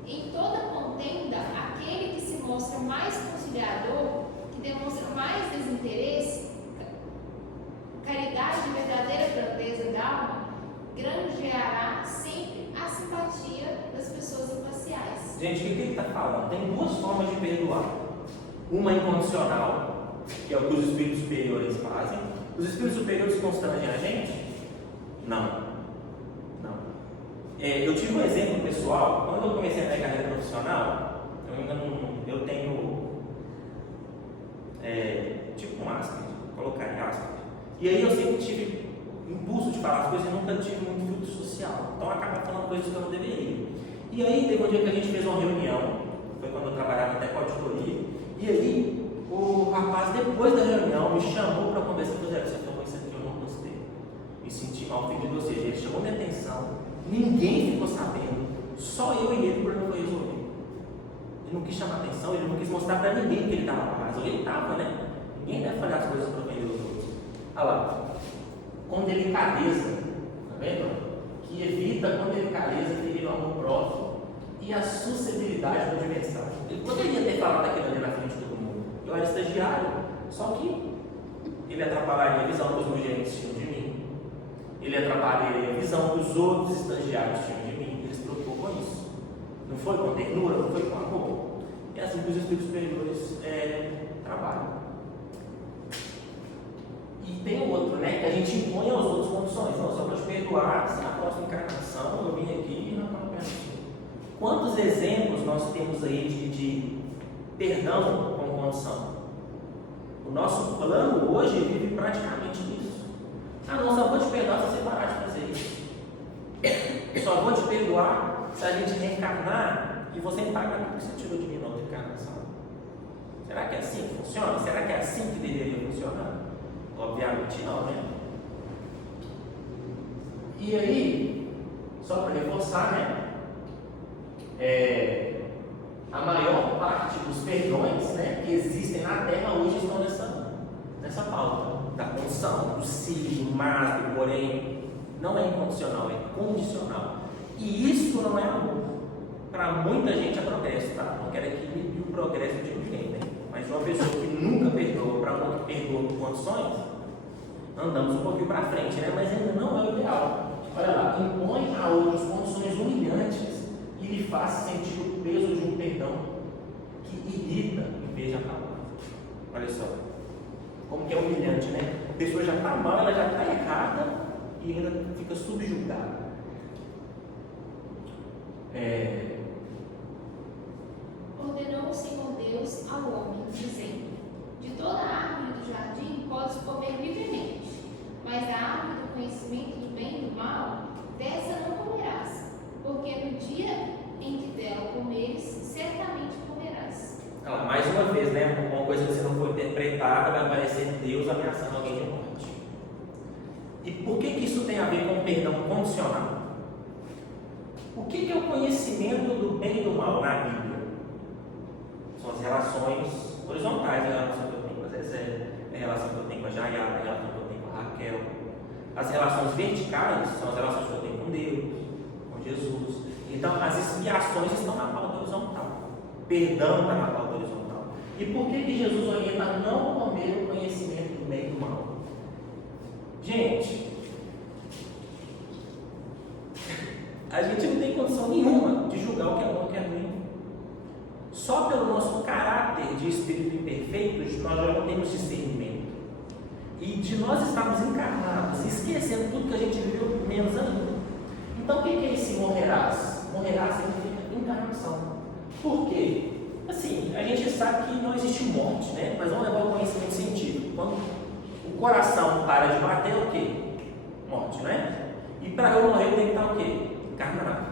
Em toda contenda, aquele que se mostra mais conciliador, que demonstra mais desinteresse, caridade e verdadeira grandeza da alma, granjeará sempre a simpatia das pessoas imparciais. Gente, o que ele está falando? Tem duas formas de perdoar. Uma incondicional, que é o que os espíritos superiores fazem. Os espíritos superiores constrangem a gente? Não. Eu tive um exemplo pessoal. Quando eu comecei a minha carreira profissional, eu ainda não... Eu tenho... tipo um Asperger, colocar em Asperger. E aí eu sempre tive impulso de falar as coisas e nunca tive muito círculo social. Então acaba falando coisas que eu não deveria. E aí teve um dia que a gente fez uma reunião, foi quando eu trabalhava até com auditoria, e aí o rapaz, depois da reunião, me chamou para conversar com ele. Você falou isso aqui, eu não gostei. Me senti mal ofendido, ou seja, ele chamou minha atenção, ninguém ficou sabendo, só eu e ele, o problema foi resolver. Ele não quis chamar atenção, ele não quis mostrar para ninguém que ele estava com razão. Ele estava, né? Ninguém deve fazer as coisas para ofender os outros. Olha lá, com delicadeza, tá vendo? Que evita com delicadeza ferir o amor próprio e a suscetibilidade da dimensão. Ele poderia ter falado aquilo ali na frente de todo mundo. Eu era estagiário, só que ele atrapalharia a visão que os meus gerentes tinham de mim. Ele atrapalharia a visão que os outros estagiários tinham de mim. Ele se preocupou com isso. Não foi com ternura, não foi com amor. É assim que os espíritos superiores trabalham. E tem o outro, né? Que a gente impõe aos outros condições. Não, só para te perdoar, se na próxima encarnação eu vim aqui e não estava perto. Quantos exemplos nós temos aí de perdão com condição? O nosso plano hoje vive praticamente nisso. Ah, não, só vou te perdoar se você parar de fazer isso. Só vou te perdoar se a gente reencarnar e você pagar tudo que você tirou de mim na outra encarnação. Será que é assim que funciona? Será que é assim que deveria funcionar? Obviamente não, né? E aí, só para reforçar, né? A maior parte dos perdões, né, que existem na Terra hoje estão nessa pauta da condição, do se, do mas, do porém. Não é incondicional, é condicional. E isso não é amor. Para muita gente é progresso, tá? Não quero aqui medir o progresso de ninguém, né? Mas uma pessoa que nunca perdoa para uma que perdoa por condições, andamos um pouquinho para frente, né? Mas ainda não é o ideal. Olha lá, impõe a outros condições humilhantes e lhe faz sentir o peso de um perdão que irrita em vez de acalmar. Olha só, como que é humilhante, né? A pessoa já está mal, ela já está errada e ainda fica subjugada. Ordenou o Senhor Deus ao homem, dizendo: de toda a árvore do jardim podes comer livremente, mas da árvore do conhecimento do bem e do mal, dessa não comerás, porque no dia em que dela comeres, certamente morrerás. Mais uma vez, né? Uma coisa que você não foi interpretada, vai aparecer Deus ameaçando alguém de morte. E por que isso tem a ver com perdão condicional? O que é o conhecimento do bem e do mal na Bíblia? São as relações horizontais, a relação que eu tenho com a Zezé, a relação que eu tenho com a Jaiara, a relação que eu tenho com a Raquel. As relações verticais são as relações que eu tenho com Deus, com Jesus. Então, as expiações estão na pauta horizontal. Perdão está na pauta horizontal. E por que Jesus orienta a não comer o conhecimento do bem e do mal? Gente, a gente não tem condição nenhuma de julgar o que é bom e o que é ruim. Só pelo nosso caráter de espírito imperfeito, nós já não temos discernimento. E de nós estarmos encarnados, esquecendo tudo que a gente viveu, menos ainda. Então, o que é esse morrerás? Morrerás significa encarnação. Por quê? Assim, a gente sabe que não existe morte, né? Mas vamos levar o conhecimento científico. Quando o coração para de bater, é o quê? Morte, não é? E para eu morrer, eu tenho que estar o quê? Encarnado.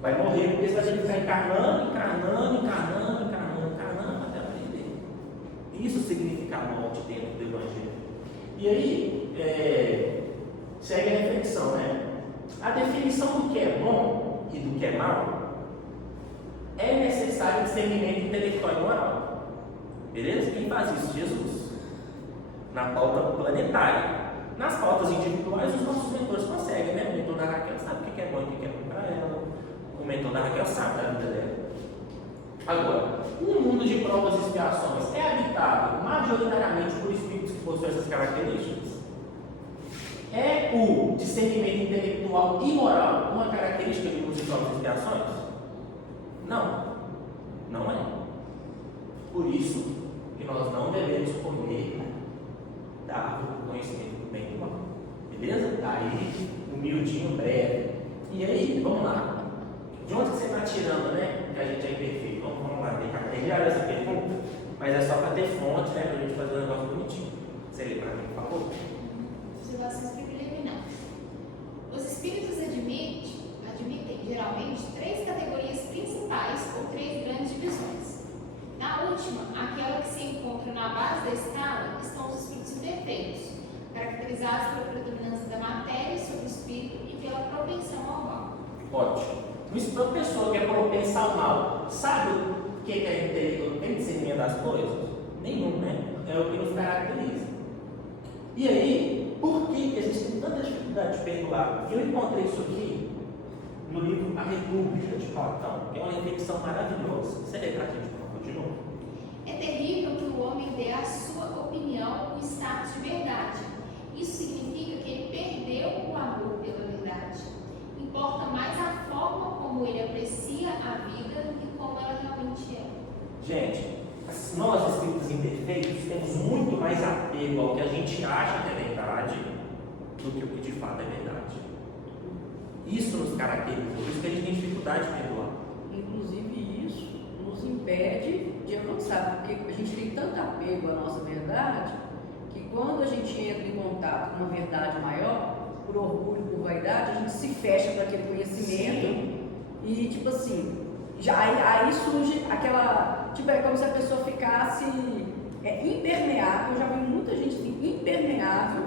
Vai morrer porque você vai ter que ficar encarnando até aprender. Isso significa a morte dentro do Evangelho. E aí, segue a reflexão, né? A definição do que é bom e do que é mal é necessário discernimento intelectual e moral. Beleza? Quem faz isso? Jesus. Na pauta planetária. Nas pautas individuais, os nossos mentores conseguem, né? O mentor da Raquel sabe o que é bom e o que é ruim para ela. O mentor da Raquel sabe da vida dela. Agora, um mundo de provas e expiações é habitado majoritariamente por espíritos que possuem essas características? É o discernimento intelectual e moral uma característica de mundo de provas e expiações? Não, não é. Por isso que nós não devemos comer da árvore do conhecimento do bem e do mal. Beleza? Aí, humildinho, breve. E aí, vamos lá. De onde você está tirando, né? Que a gente é imperfeito. Vamos lá, tem já essa pergunta, mas é só para ter fonte, né? Para a gente fazer um negócio bonitinho. Você lê para mim, por favor? Observações preliminares. Os espíritos admitem geralmente 3 categorias principais ou 3 grandes divisões. Na última, aquela que se encontra na base da escala, estão os espíritos imperfeitos, caracterizados pela predominância da matéria sobre o espírito e pela propensão ao mal. Ótimo. Uma pessoa que é propensa ao mal, sabe o que tem discernimento das coisas? Nenhum, né? É o que nos caracteriza. E aí, por que a gente tem tanta dificuldade de perdoar? Eu encontrei isso aqui no livro A República de Platão, que é uma reflexão maravilhosa. Você lê pra gente, por favor, de novo? É terrível que o homem dê à sua opinião o status de verdade. Isso significa que ele perdeu o amor pela verdade. Importa mais a forma como ele aprecia a vida do que como ela realmente é. Gente, nós espíritos imperfeitos temos muito mais apego ao que a gente acha que é verdade do que o que de fato é verdade. Isso nos caracteriza, por isso que a gente tem dificuldade de perdoar. Inclusive isso nos impede de avançar, porque a gente tem tanto apego à nossa verdade que quando a gente entra em contato com uma verdade maior, por orgulho, por vaidade, a gente se fecha para aquele conhecimento. Sim. E tipo assim, aí surge aquela, tipo, é como se a pessoa ficasse impermeável. Eu já vi muita gente assim, impermeável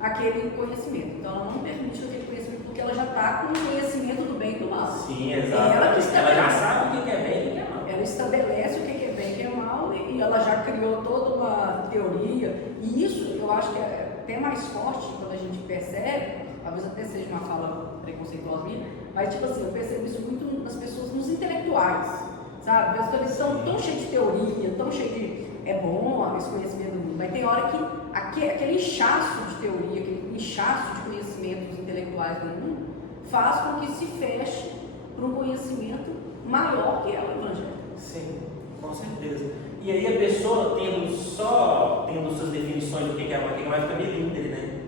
àquele conhecimento, então ela não permite aquele conhecimento porque ela já está com o conhecimento do bem e do mal. Sim, exato. Ela já sabe o que é bem e o que é mal. Ela estabelece o que é bem e o que é mal, e ela já criou toda uma teoria, e isso eu acho que é até mais forte quando a gente percebe, talvez até seja uma fala preconceituosa minha, mas tipo assim, eu percebo isso muito nas pessoas, nos intelectuais, sabe? As pessoas estão tão cheias de teoria, tão cheias de... É bom esse conhecimento do mundo, mas tem hora que aquele inchaço de teoria, aquele inchaço de conhecimentos intelectuais do mundo faz com que se feche para um conhecimento maior que é o Evangelho. Sim, com certeza. E aí a pessoa tendo suas definições do que é mal, que vai ficar meio líder, né?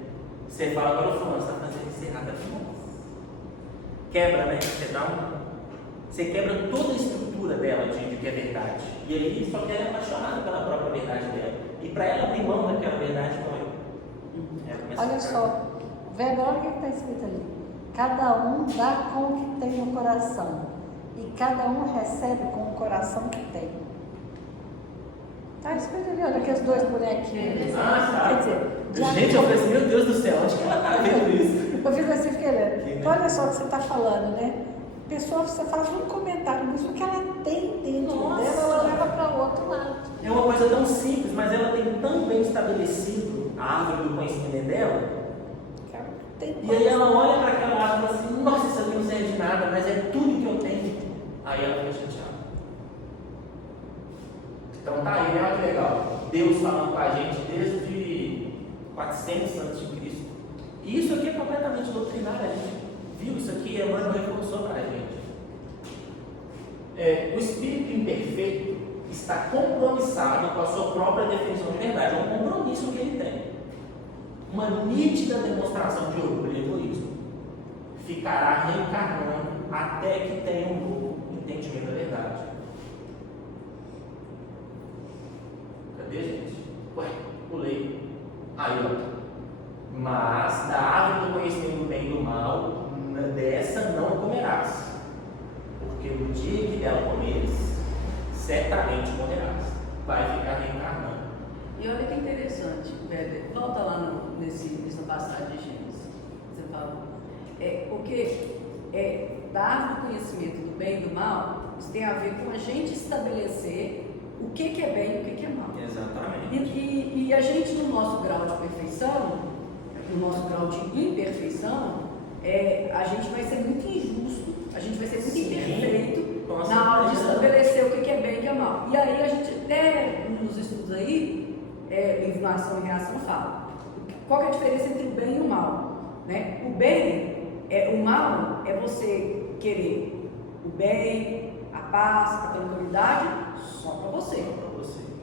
Você fala para o fulano, você está fazendo isso errado aqui. Quebra, né? Você quebra toda a estrutura dela de que é verdade. E aí só que ela é apaixonada pela própria verdade dela. E para ela abrir mão daquela verdade não é. Olha só, Weber, olha o que está escrito ali. Cada um dá com o que tem no coração, e cada um recebe com o coração que tem. Tá escrito ali, olha aqueles 2 bonequinhos. Tá. Quer dizer, Gente, eu falei assim, meu Deus do céu, onde que ela está vendo isso? eu fico assim, fiquei lendo. Então, olha só o que você está falando, né? Pessoa, você faz um comentário, mas o que ela tem dentro dela, ela leva para o outro lado. É uma coisa tão simples, mas ela tem tão bem estabelecido a árvore do conhecimento dela. E aí ela olha para aquela árvore e fala assim, nossa, isso aqui não serve de nada, mas é tudo que eu tenho. Aí ela fica chateada. Então tá aí, né? Olha que legal. Deus falando com a gente desde 400 a.C. E isso aqui é completamente doutrinário, a gente viu isso aqui, Emmanuel reforçou para a gente. O espírito imperfeito está compromissado com a sua própria definição de verdade, é um compromisso que ele tem. Uma nítida demonstração de orgulho e egoísmo. Ficará reencarnando até que tenha um novo entendimento da verdade. Cadê, gente? Ué, pulei. Aí, ó. Mas da árvore do conhecimento do bem e do mal, dessa não comerás. Porque no dia que dela comeres, certamente morrerás. Vai ficar reencarnando. E olha que interessante, Weber, volta lá nessa passagem de Gênesis, você falou. Porque da árvore do conhecimento do bem e do mal, isso tem a ver com a gente estabelecer o que é bem e o que é mal. Exatamente. E a gente, no nosso grau de perfeição, no nosso grau de imperfeição, a gente vai ser muito injusto, a gente vai ser muito imperfeito na hora de estabelecer o que é bem e o que é mal. E aí a gente, até nos estudos aí, livro Ação e Reação fala qual que é a diferença entre o bem e o mal, né? O bem, o mal é você querer o bem, a paz, a tranquilidade só para você,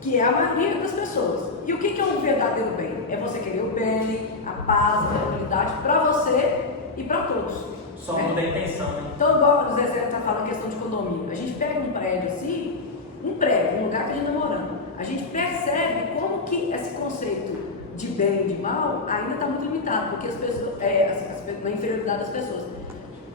que é a maioria das pessoas. E o que é um verdadeiro bem? É você querer o bem, a paz, a tranquilidade para você e para todos. Só muda a intenção, né? Então, igual o Zé está falando questão de condomínio, a gente pega um prédio assim, um lugar que a gente está morando, a gente percebe como que esse conceito de bem e de mal ainda está muito limitado, porque as pessoas, na inferioridade das pessoas.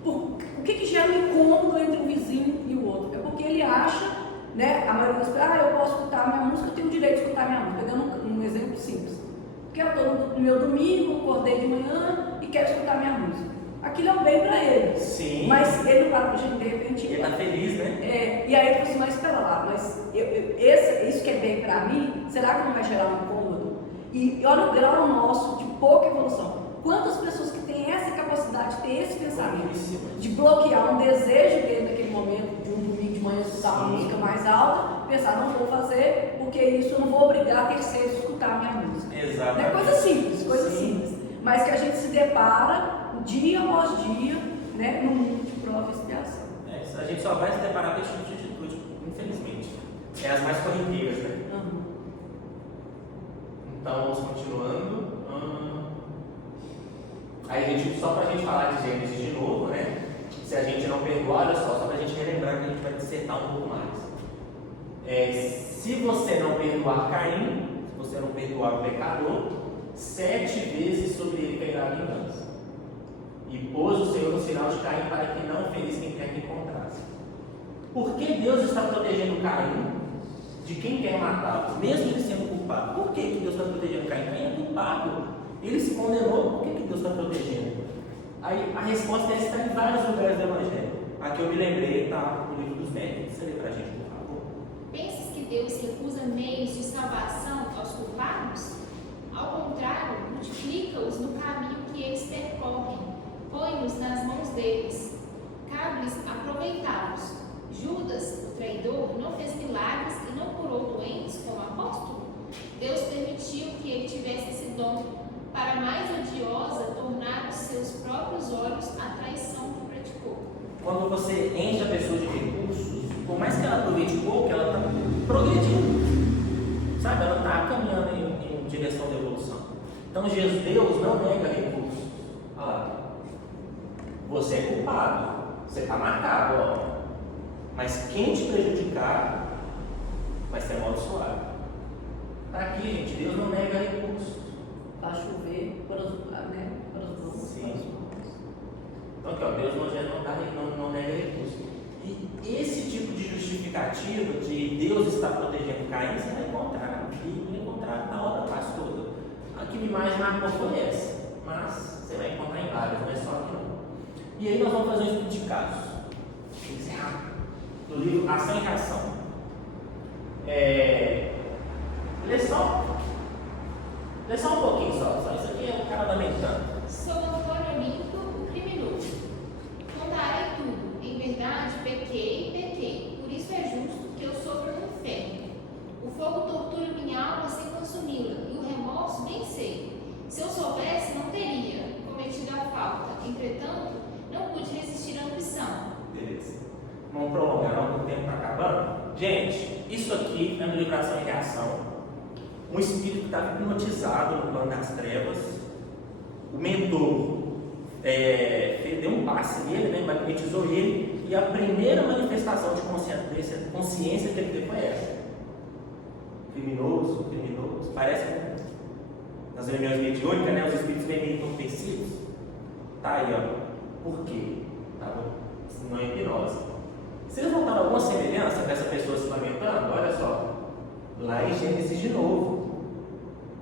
O que gera um incômodo entre um vizinho e o outro? É porque ele acha, né, a maioria das pessoas, eu posso escutar minha música, eu tenho o direito de escutar minha música. Pegando um exemplo simples. Porque eu estou no meu domingo, acordei de manhã e quero escutar minha música. Aquilo é um bem para ele. Sim. Mas ele não para, de repente. Ele está feliz, né? E aí ele fala assim, mas espera lá, mas isso que é bem para mim, será que não vai gerar um incômodo? E olha o grau nosso de pouca evolução. Quantas pessoas que têm essa capacidade de ter esse pensamento, de bloquear um desejo dele naquele momento, de um domingo de manhã escutar uma música mais alta, pensar, não vou fazer, porque isso eu não vou obrigar terceiros a escutar a minha música. Exatamente. É coisa simples, mas que a gente se depara dia após dia, né, no mundo de prova e expiação. A gente só vai se deparar com esse tipo de atitude, infelizmente. É as mais corriqueiras, né? Então, vamos continuando. Aí, gente, só para a gente falar de Gênesis de novo, né? Se a gente não perdoar, olha só para a gente relembrar que a gente vai dissertar um pouco mais. Se você não perdoar Caim, se você não perdoar o pecador, 7 vezes sobre ele cairá a vingança. E pôs o Senhor no sinal de Caim para que não ferisse quem quer que encontrasse. Por que Deus está protegendo Caim de quem quer matá-lo, mesmo ele sendo culpado? Por que Deus está protegendo Caim? Caim é culpado. Ele se condenou, por que Deus está protegendo? Aí a resposta está em vários lugares do Evangelho. Aqui eu me lembrei, está no livro dos Médicos. Você lê para a gente, por favor. Pensas que Deus recusa meios de salvação aos culpados? Ao contrário, multiplica-os no caminho que eles percorrem, põe-os nas mãos deles, cabe-lhes aproveitá-los. Judas, o traidor, não fez milagres e não curou doentes como apóstolo? Deus permitiu que ele tivesse esse dom, para mais odiosa tornar os seus próprios olhos a traição que praticou. Quando você enche a pessoa de recursos, por mais que ela aproveite pouco, ela está progredindo, sabe? Ela está caminhando em direção da evolução. Então, Deus não nega recursos. Olha lá, você é culpado, você está marcado, ó. Mas quem te prejudicar vai ser amaldiçoado. Está aqui, gente, Deus não nega recursos. Para chover para os bons. Sim. Então aqui, ó, Deus não nega recursos. E esse tipo de justificativa de Deus estar protegendo Caim, você vai encontrar na obra quase toda. A que me mais marcou foi essa, mas você vai encontrar em várias, não é só aqui não. E aí nós vamos fazer um estudo de casos. Tem que ser rápido. Do livro Ação e Reação. Lê só um pouquinho só isso aqui é o cara lamentando. Sou Antônio Olinto, o criminoso. Contarei tudo. Em verdade, pequei. Por isso é justo que eu sofra no inferno. O fogo tortura minha alma sem consumi-la, e o remorso nem sei. Se eu soubesse, não teria cometido a falta. Entretanto, não pude resistir à ambição. Beleza. Vamos prolongar, não, o tempo está acabando. Gente, isso aqui é no livro Ação e Reação. Um espírito que estava hipnotizado no plano das trevas. O mentor deu um passe nele, né, magnetizou ele, e a primeira manifestação de consciência que ele teve foi essa. Criminoso. Parece que nas reuniões mediúnicas, né, os espíritos vêm meio entorpecidos. Tá aí, ó. Por quê? Tá bom? Não é hipnose. Vocês notaram alguma semelhança com essa pessoa se lamentando? Olha só. Lá em Gênesis de novo.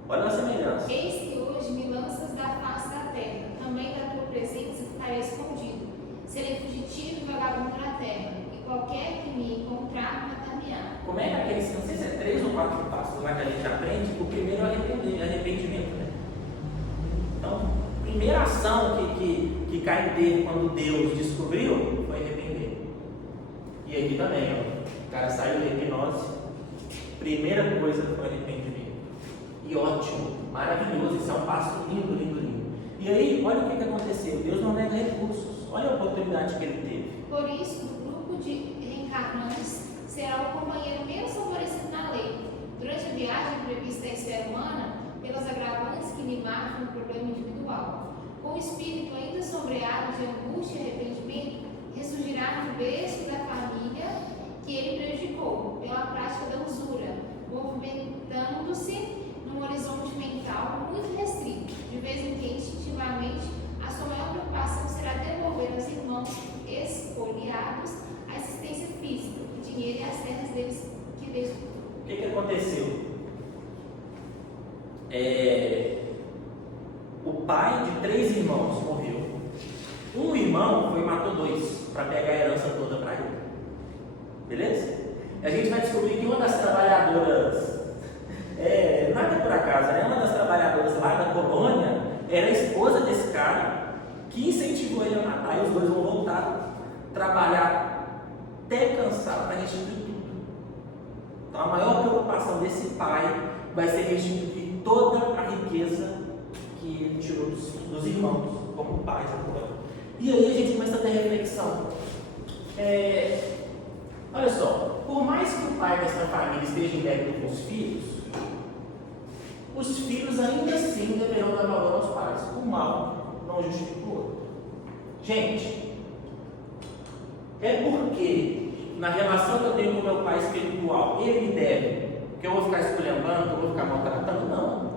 Olha a semelhança. Eis que hoje me lanças da face da terra, também da tua presença ficarei escondido. Serei fugitivo e vagabundo na terra, e qualquer que me encontrar matar-me-á. Como é que aqueles, não sei se é 3 ou 4 passos lá que a gente aprende, o primeiro é arrependimento, né? Então, a primeira ação que Caim teve quando Deus descobriu foi arrepender. E aqui também, ó, o cara saiu da hipnose, primeira coisa foi arrependimento. E ótimo, maravilhoso, isso é um passo lindo. E aí, olha o que aconteceu, Deus não nega recursos, olha a oportunidade que ele teve. Por isso, o grupo de reencarnantes será o companheiro menos favorecido na lei. Durante a viagem prevista à esfera humana, pelas agravantes que lhe marcam o problema individual. Com o espírito ainda sombreado de angústia e arrependimento, ressurgirá no berço da família que ele prejudicou, pela prática da usura, movimentando-se num horizonte mental muito restrito. De vez em quando, instintivamente, a sua maior preocupação será devolver aos irmãos expoliados a assistência física, o dinheiro e as terras deles que desfrutam. O que aconteceu? O pai de 3 irmãos morreu. Um irmão foi e matou 2 para pegar a herança toda para ele. Beleza? E a gente vai descobrir que uma das trabalhadoras, nada por acaso, né? Uma das trabalhadoras lá da colônia era a esposa desse cara que incentivou ele a matar. E os dois vão voltar a trabalhar até cansar para restituir tudo. Então a maior preocupação desse pai vai ser restituir toda a riqueza que ele tirou dos irmãos, como pais agora. E aí a gente começa a ter reflexão. Olha só, por mais que o pai dessa família esteja em débito com os filhos ainda assim deverão dar valor aos pais. O mal não justifica o outro. Gente, é porque na relação que eu tenho com meu pai espiritual, ele me deve, que eu vou ficar esculhambando, que eu vou ficar maltratando? Não.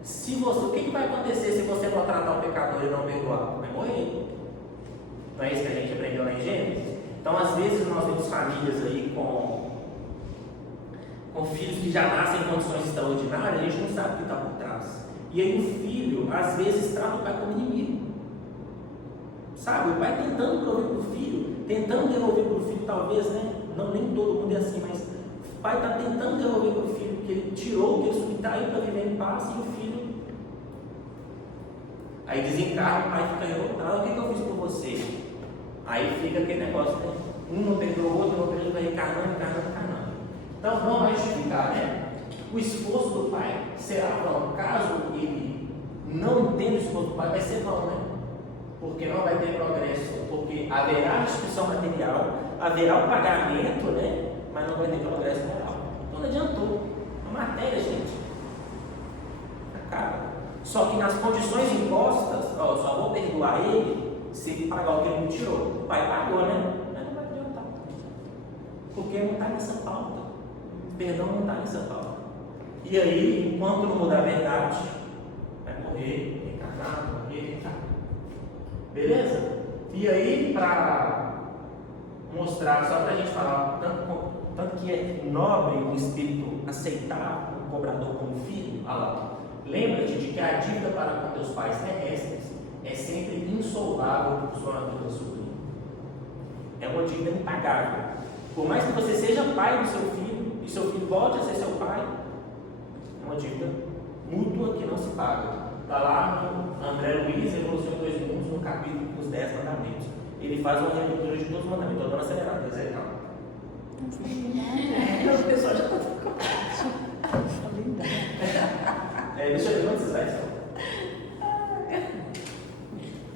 O que vai acontecer se você maltratar o pecador e não perdoar? Vai morrer. Não é isso que a gente aprendeu lá em Gênesis? Então, às vezes, nós temos famílias aí com filhos que já nascem em condições extraordinárias, a gente não sabe o que está por trás. E aí o filho, às vezes, trata o pai como inimigo. Sabe? O pai tentando prover para o filho, tentando devolver para o filho, talvez, né? Não, nem todo mundo é assim, mas o pai está tentando devolver para o filho que ele tirou, que ele subtraiu para viver em paz, e o filho aí desencarna, o pai fica revoltado. O que eu fiz por você? Aí fica aquele negócio, né? Um não perdoa o outro, o outro vai encarnando. Então vão vai justificar, né? O esforço do pai será vão. Caso ele não entenda o esforço do pai, vai ser vão, né? Porque não vai ter progresso, porque haverá restituição material, haverá o pagamento, né? Mas não vai ter progresso moral. Então não adiantou. A matéria, gente, acaba. Só que nas condições impostas, eu só vou perdoar ele se ele pagar o que ele me tirou. O pai pagou, né? Mas não vai adiantar. Porque não está nessa pauta. Perdão não está nessa pauta. E aí, enquanto não mudar a verdade, vai morrer, reencarnar. Beleza? E aí, para mostrar, só para a gente falar, tanto que é nobre o espírito aceitar o cobrador como filho, olha lá. Lembra-te de que a dívida para com teus pais terrestres é sempre insolvável por sua natureza sublime. É uma dívida impagável. Por mais que você seja pai do seu filho, e seu filho volte a ser seu pai, é uma dívida mútua que não se paga. Está lá no André Luiz, Evolução em 2 Mundos, no capítulo dos 10 mandamentos. Ele faz uma releitura de todos os mandamentos. Estou dando acelerado, Zé, calma. O pessoal já está Deixa eu ver onde vocês vai.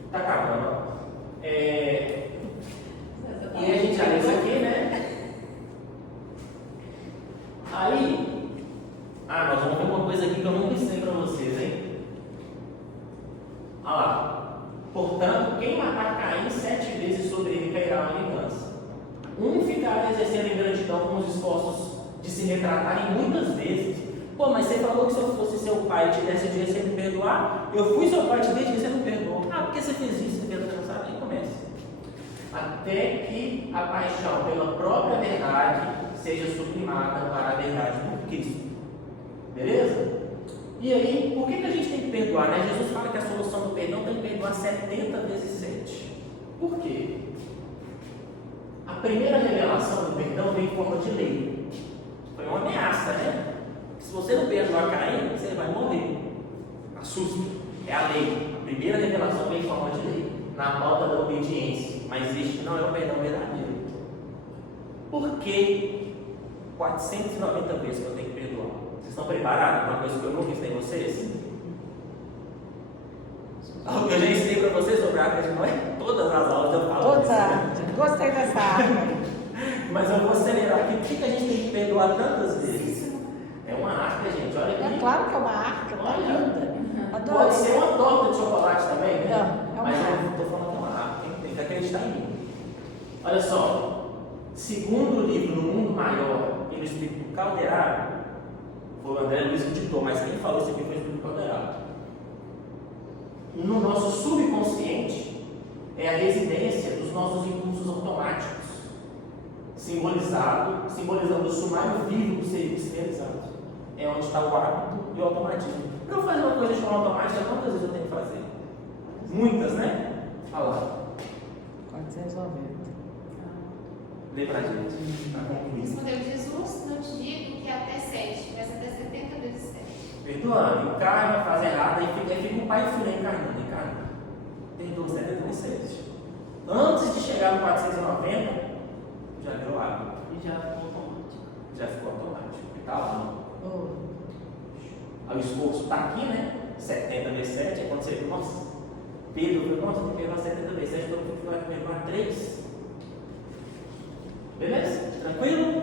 Está acabando. E a gente já lê isso aqui, né? Aí, nós vamos ver uma coisa aqui que eu nunca ensinei para vocês, hein? Olha lá. Portanto, quem matar Caim 7 vezes sobre ele cairá uma vingança. Um ficará exercendo ingratidão com os esforços de se retratarem muitas vezes. Pô, mas você falou que se eu fosse seu pai e te desse dinheiro, você ia me perdoar? Eu fui seu pai e te dei dinheiro, você não perdoou. Por que você fez isso? Você fez cansado? Aí começa. Até que a paixão pela própria verdade seja sublimada para a verdade do Cristo. Beleza? E aí, por que a gente tem que perdoar, né? Jesus fala que a solução do perdão tem que perdoar 70 vezes 7. Por quê? A primeira revelação do perdão veio em forma de lei. Foi uma ameaça, né? Se você não perdoar Caim, você vai morrer. Assusta. É a lei. A primeira revelação veio em forma de lei. Na pauta da obediência. Mas este não é o perdão verdadeiro. Por que 490 vezes que eu tenho que perdoar? Vocês estão preparados para uma coisa que eu nunca ensinei vocês? Algo que eu já ensinei para vocês sobre a Arca de Noé? Todas as aulas eu falo Todas. disso, né? Gostei dessa arca. Mas eu vou acelerar aqui. Por que a gente tem que perdoar tantas vezes? É uma arca, gente. Olha aqui. É claro que é uma arca, tá Olha. linda. Adoro. Pode ser uma torta de chocolate também, né? Não, é uma Mas eu arca. estou falando que é uma arca, hein? Tem que acreditar em mim. Olha só. Segundo o livro No Mundo Maior e no Espírito Calderaro, foi o André Luiz que ditou, mas quem falou isso aqui foi o Espírito Calderaro. no nosso subconsciente é a residência dos nossos impulsos automáticos, simbolizando o sumário vivo do serviço realizado. É onde está o hábito e o automatismo. Para eu fazer uma coisa de forma automática, quantas vezes eu tenho que fazer? Muitas, né? Olha lá. 490. Lê pra gente. Para concluir. Respondeu Jesus, não te digo que é até 7, mas até 70 vezes 7. Perdoando, encarna, faz errada, e fica o pai e o filho encarnando. Perdoa 77. Antes de chegar no 490, já deu água. E já ficou automático. Já ficou automático. Está lá. Oh. Aí o esforço está aqui, né? 70 vezes 7, aí quando você vê, nossa, Pedro falou, nossa, tem que levar 70 vezes 7, todo mundo vai levar 3. Beleza? Tranquilo?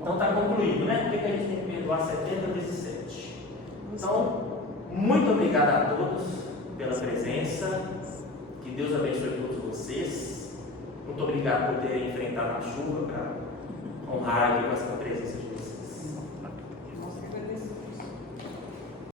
Então está concluído, né? Por que a gente tem que perdoar 70 vezes 7? Então, muito obrigado a todos pela presença. Que Deus abençoe todos vocês. Muito obrigado por terem enfrentado a chuva para honrar aqui com essa presença de Deus.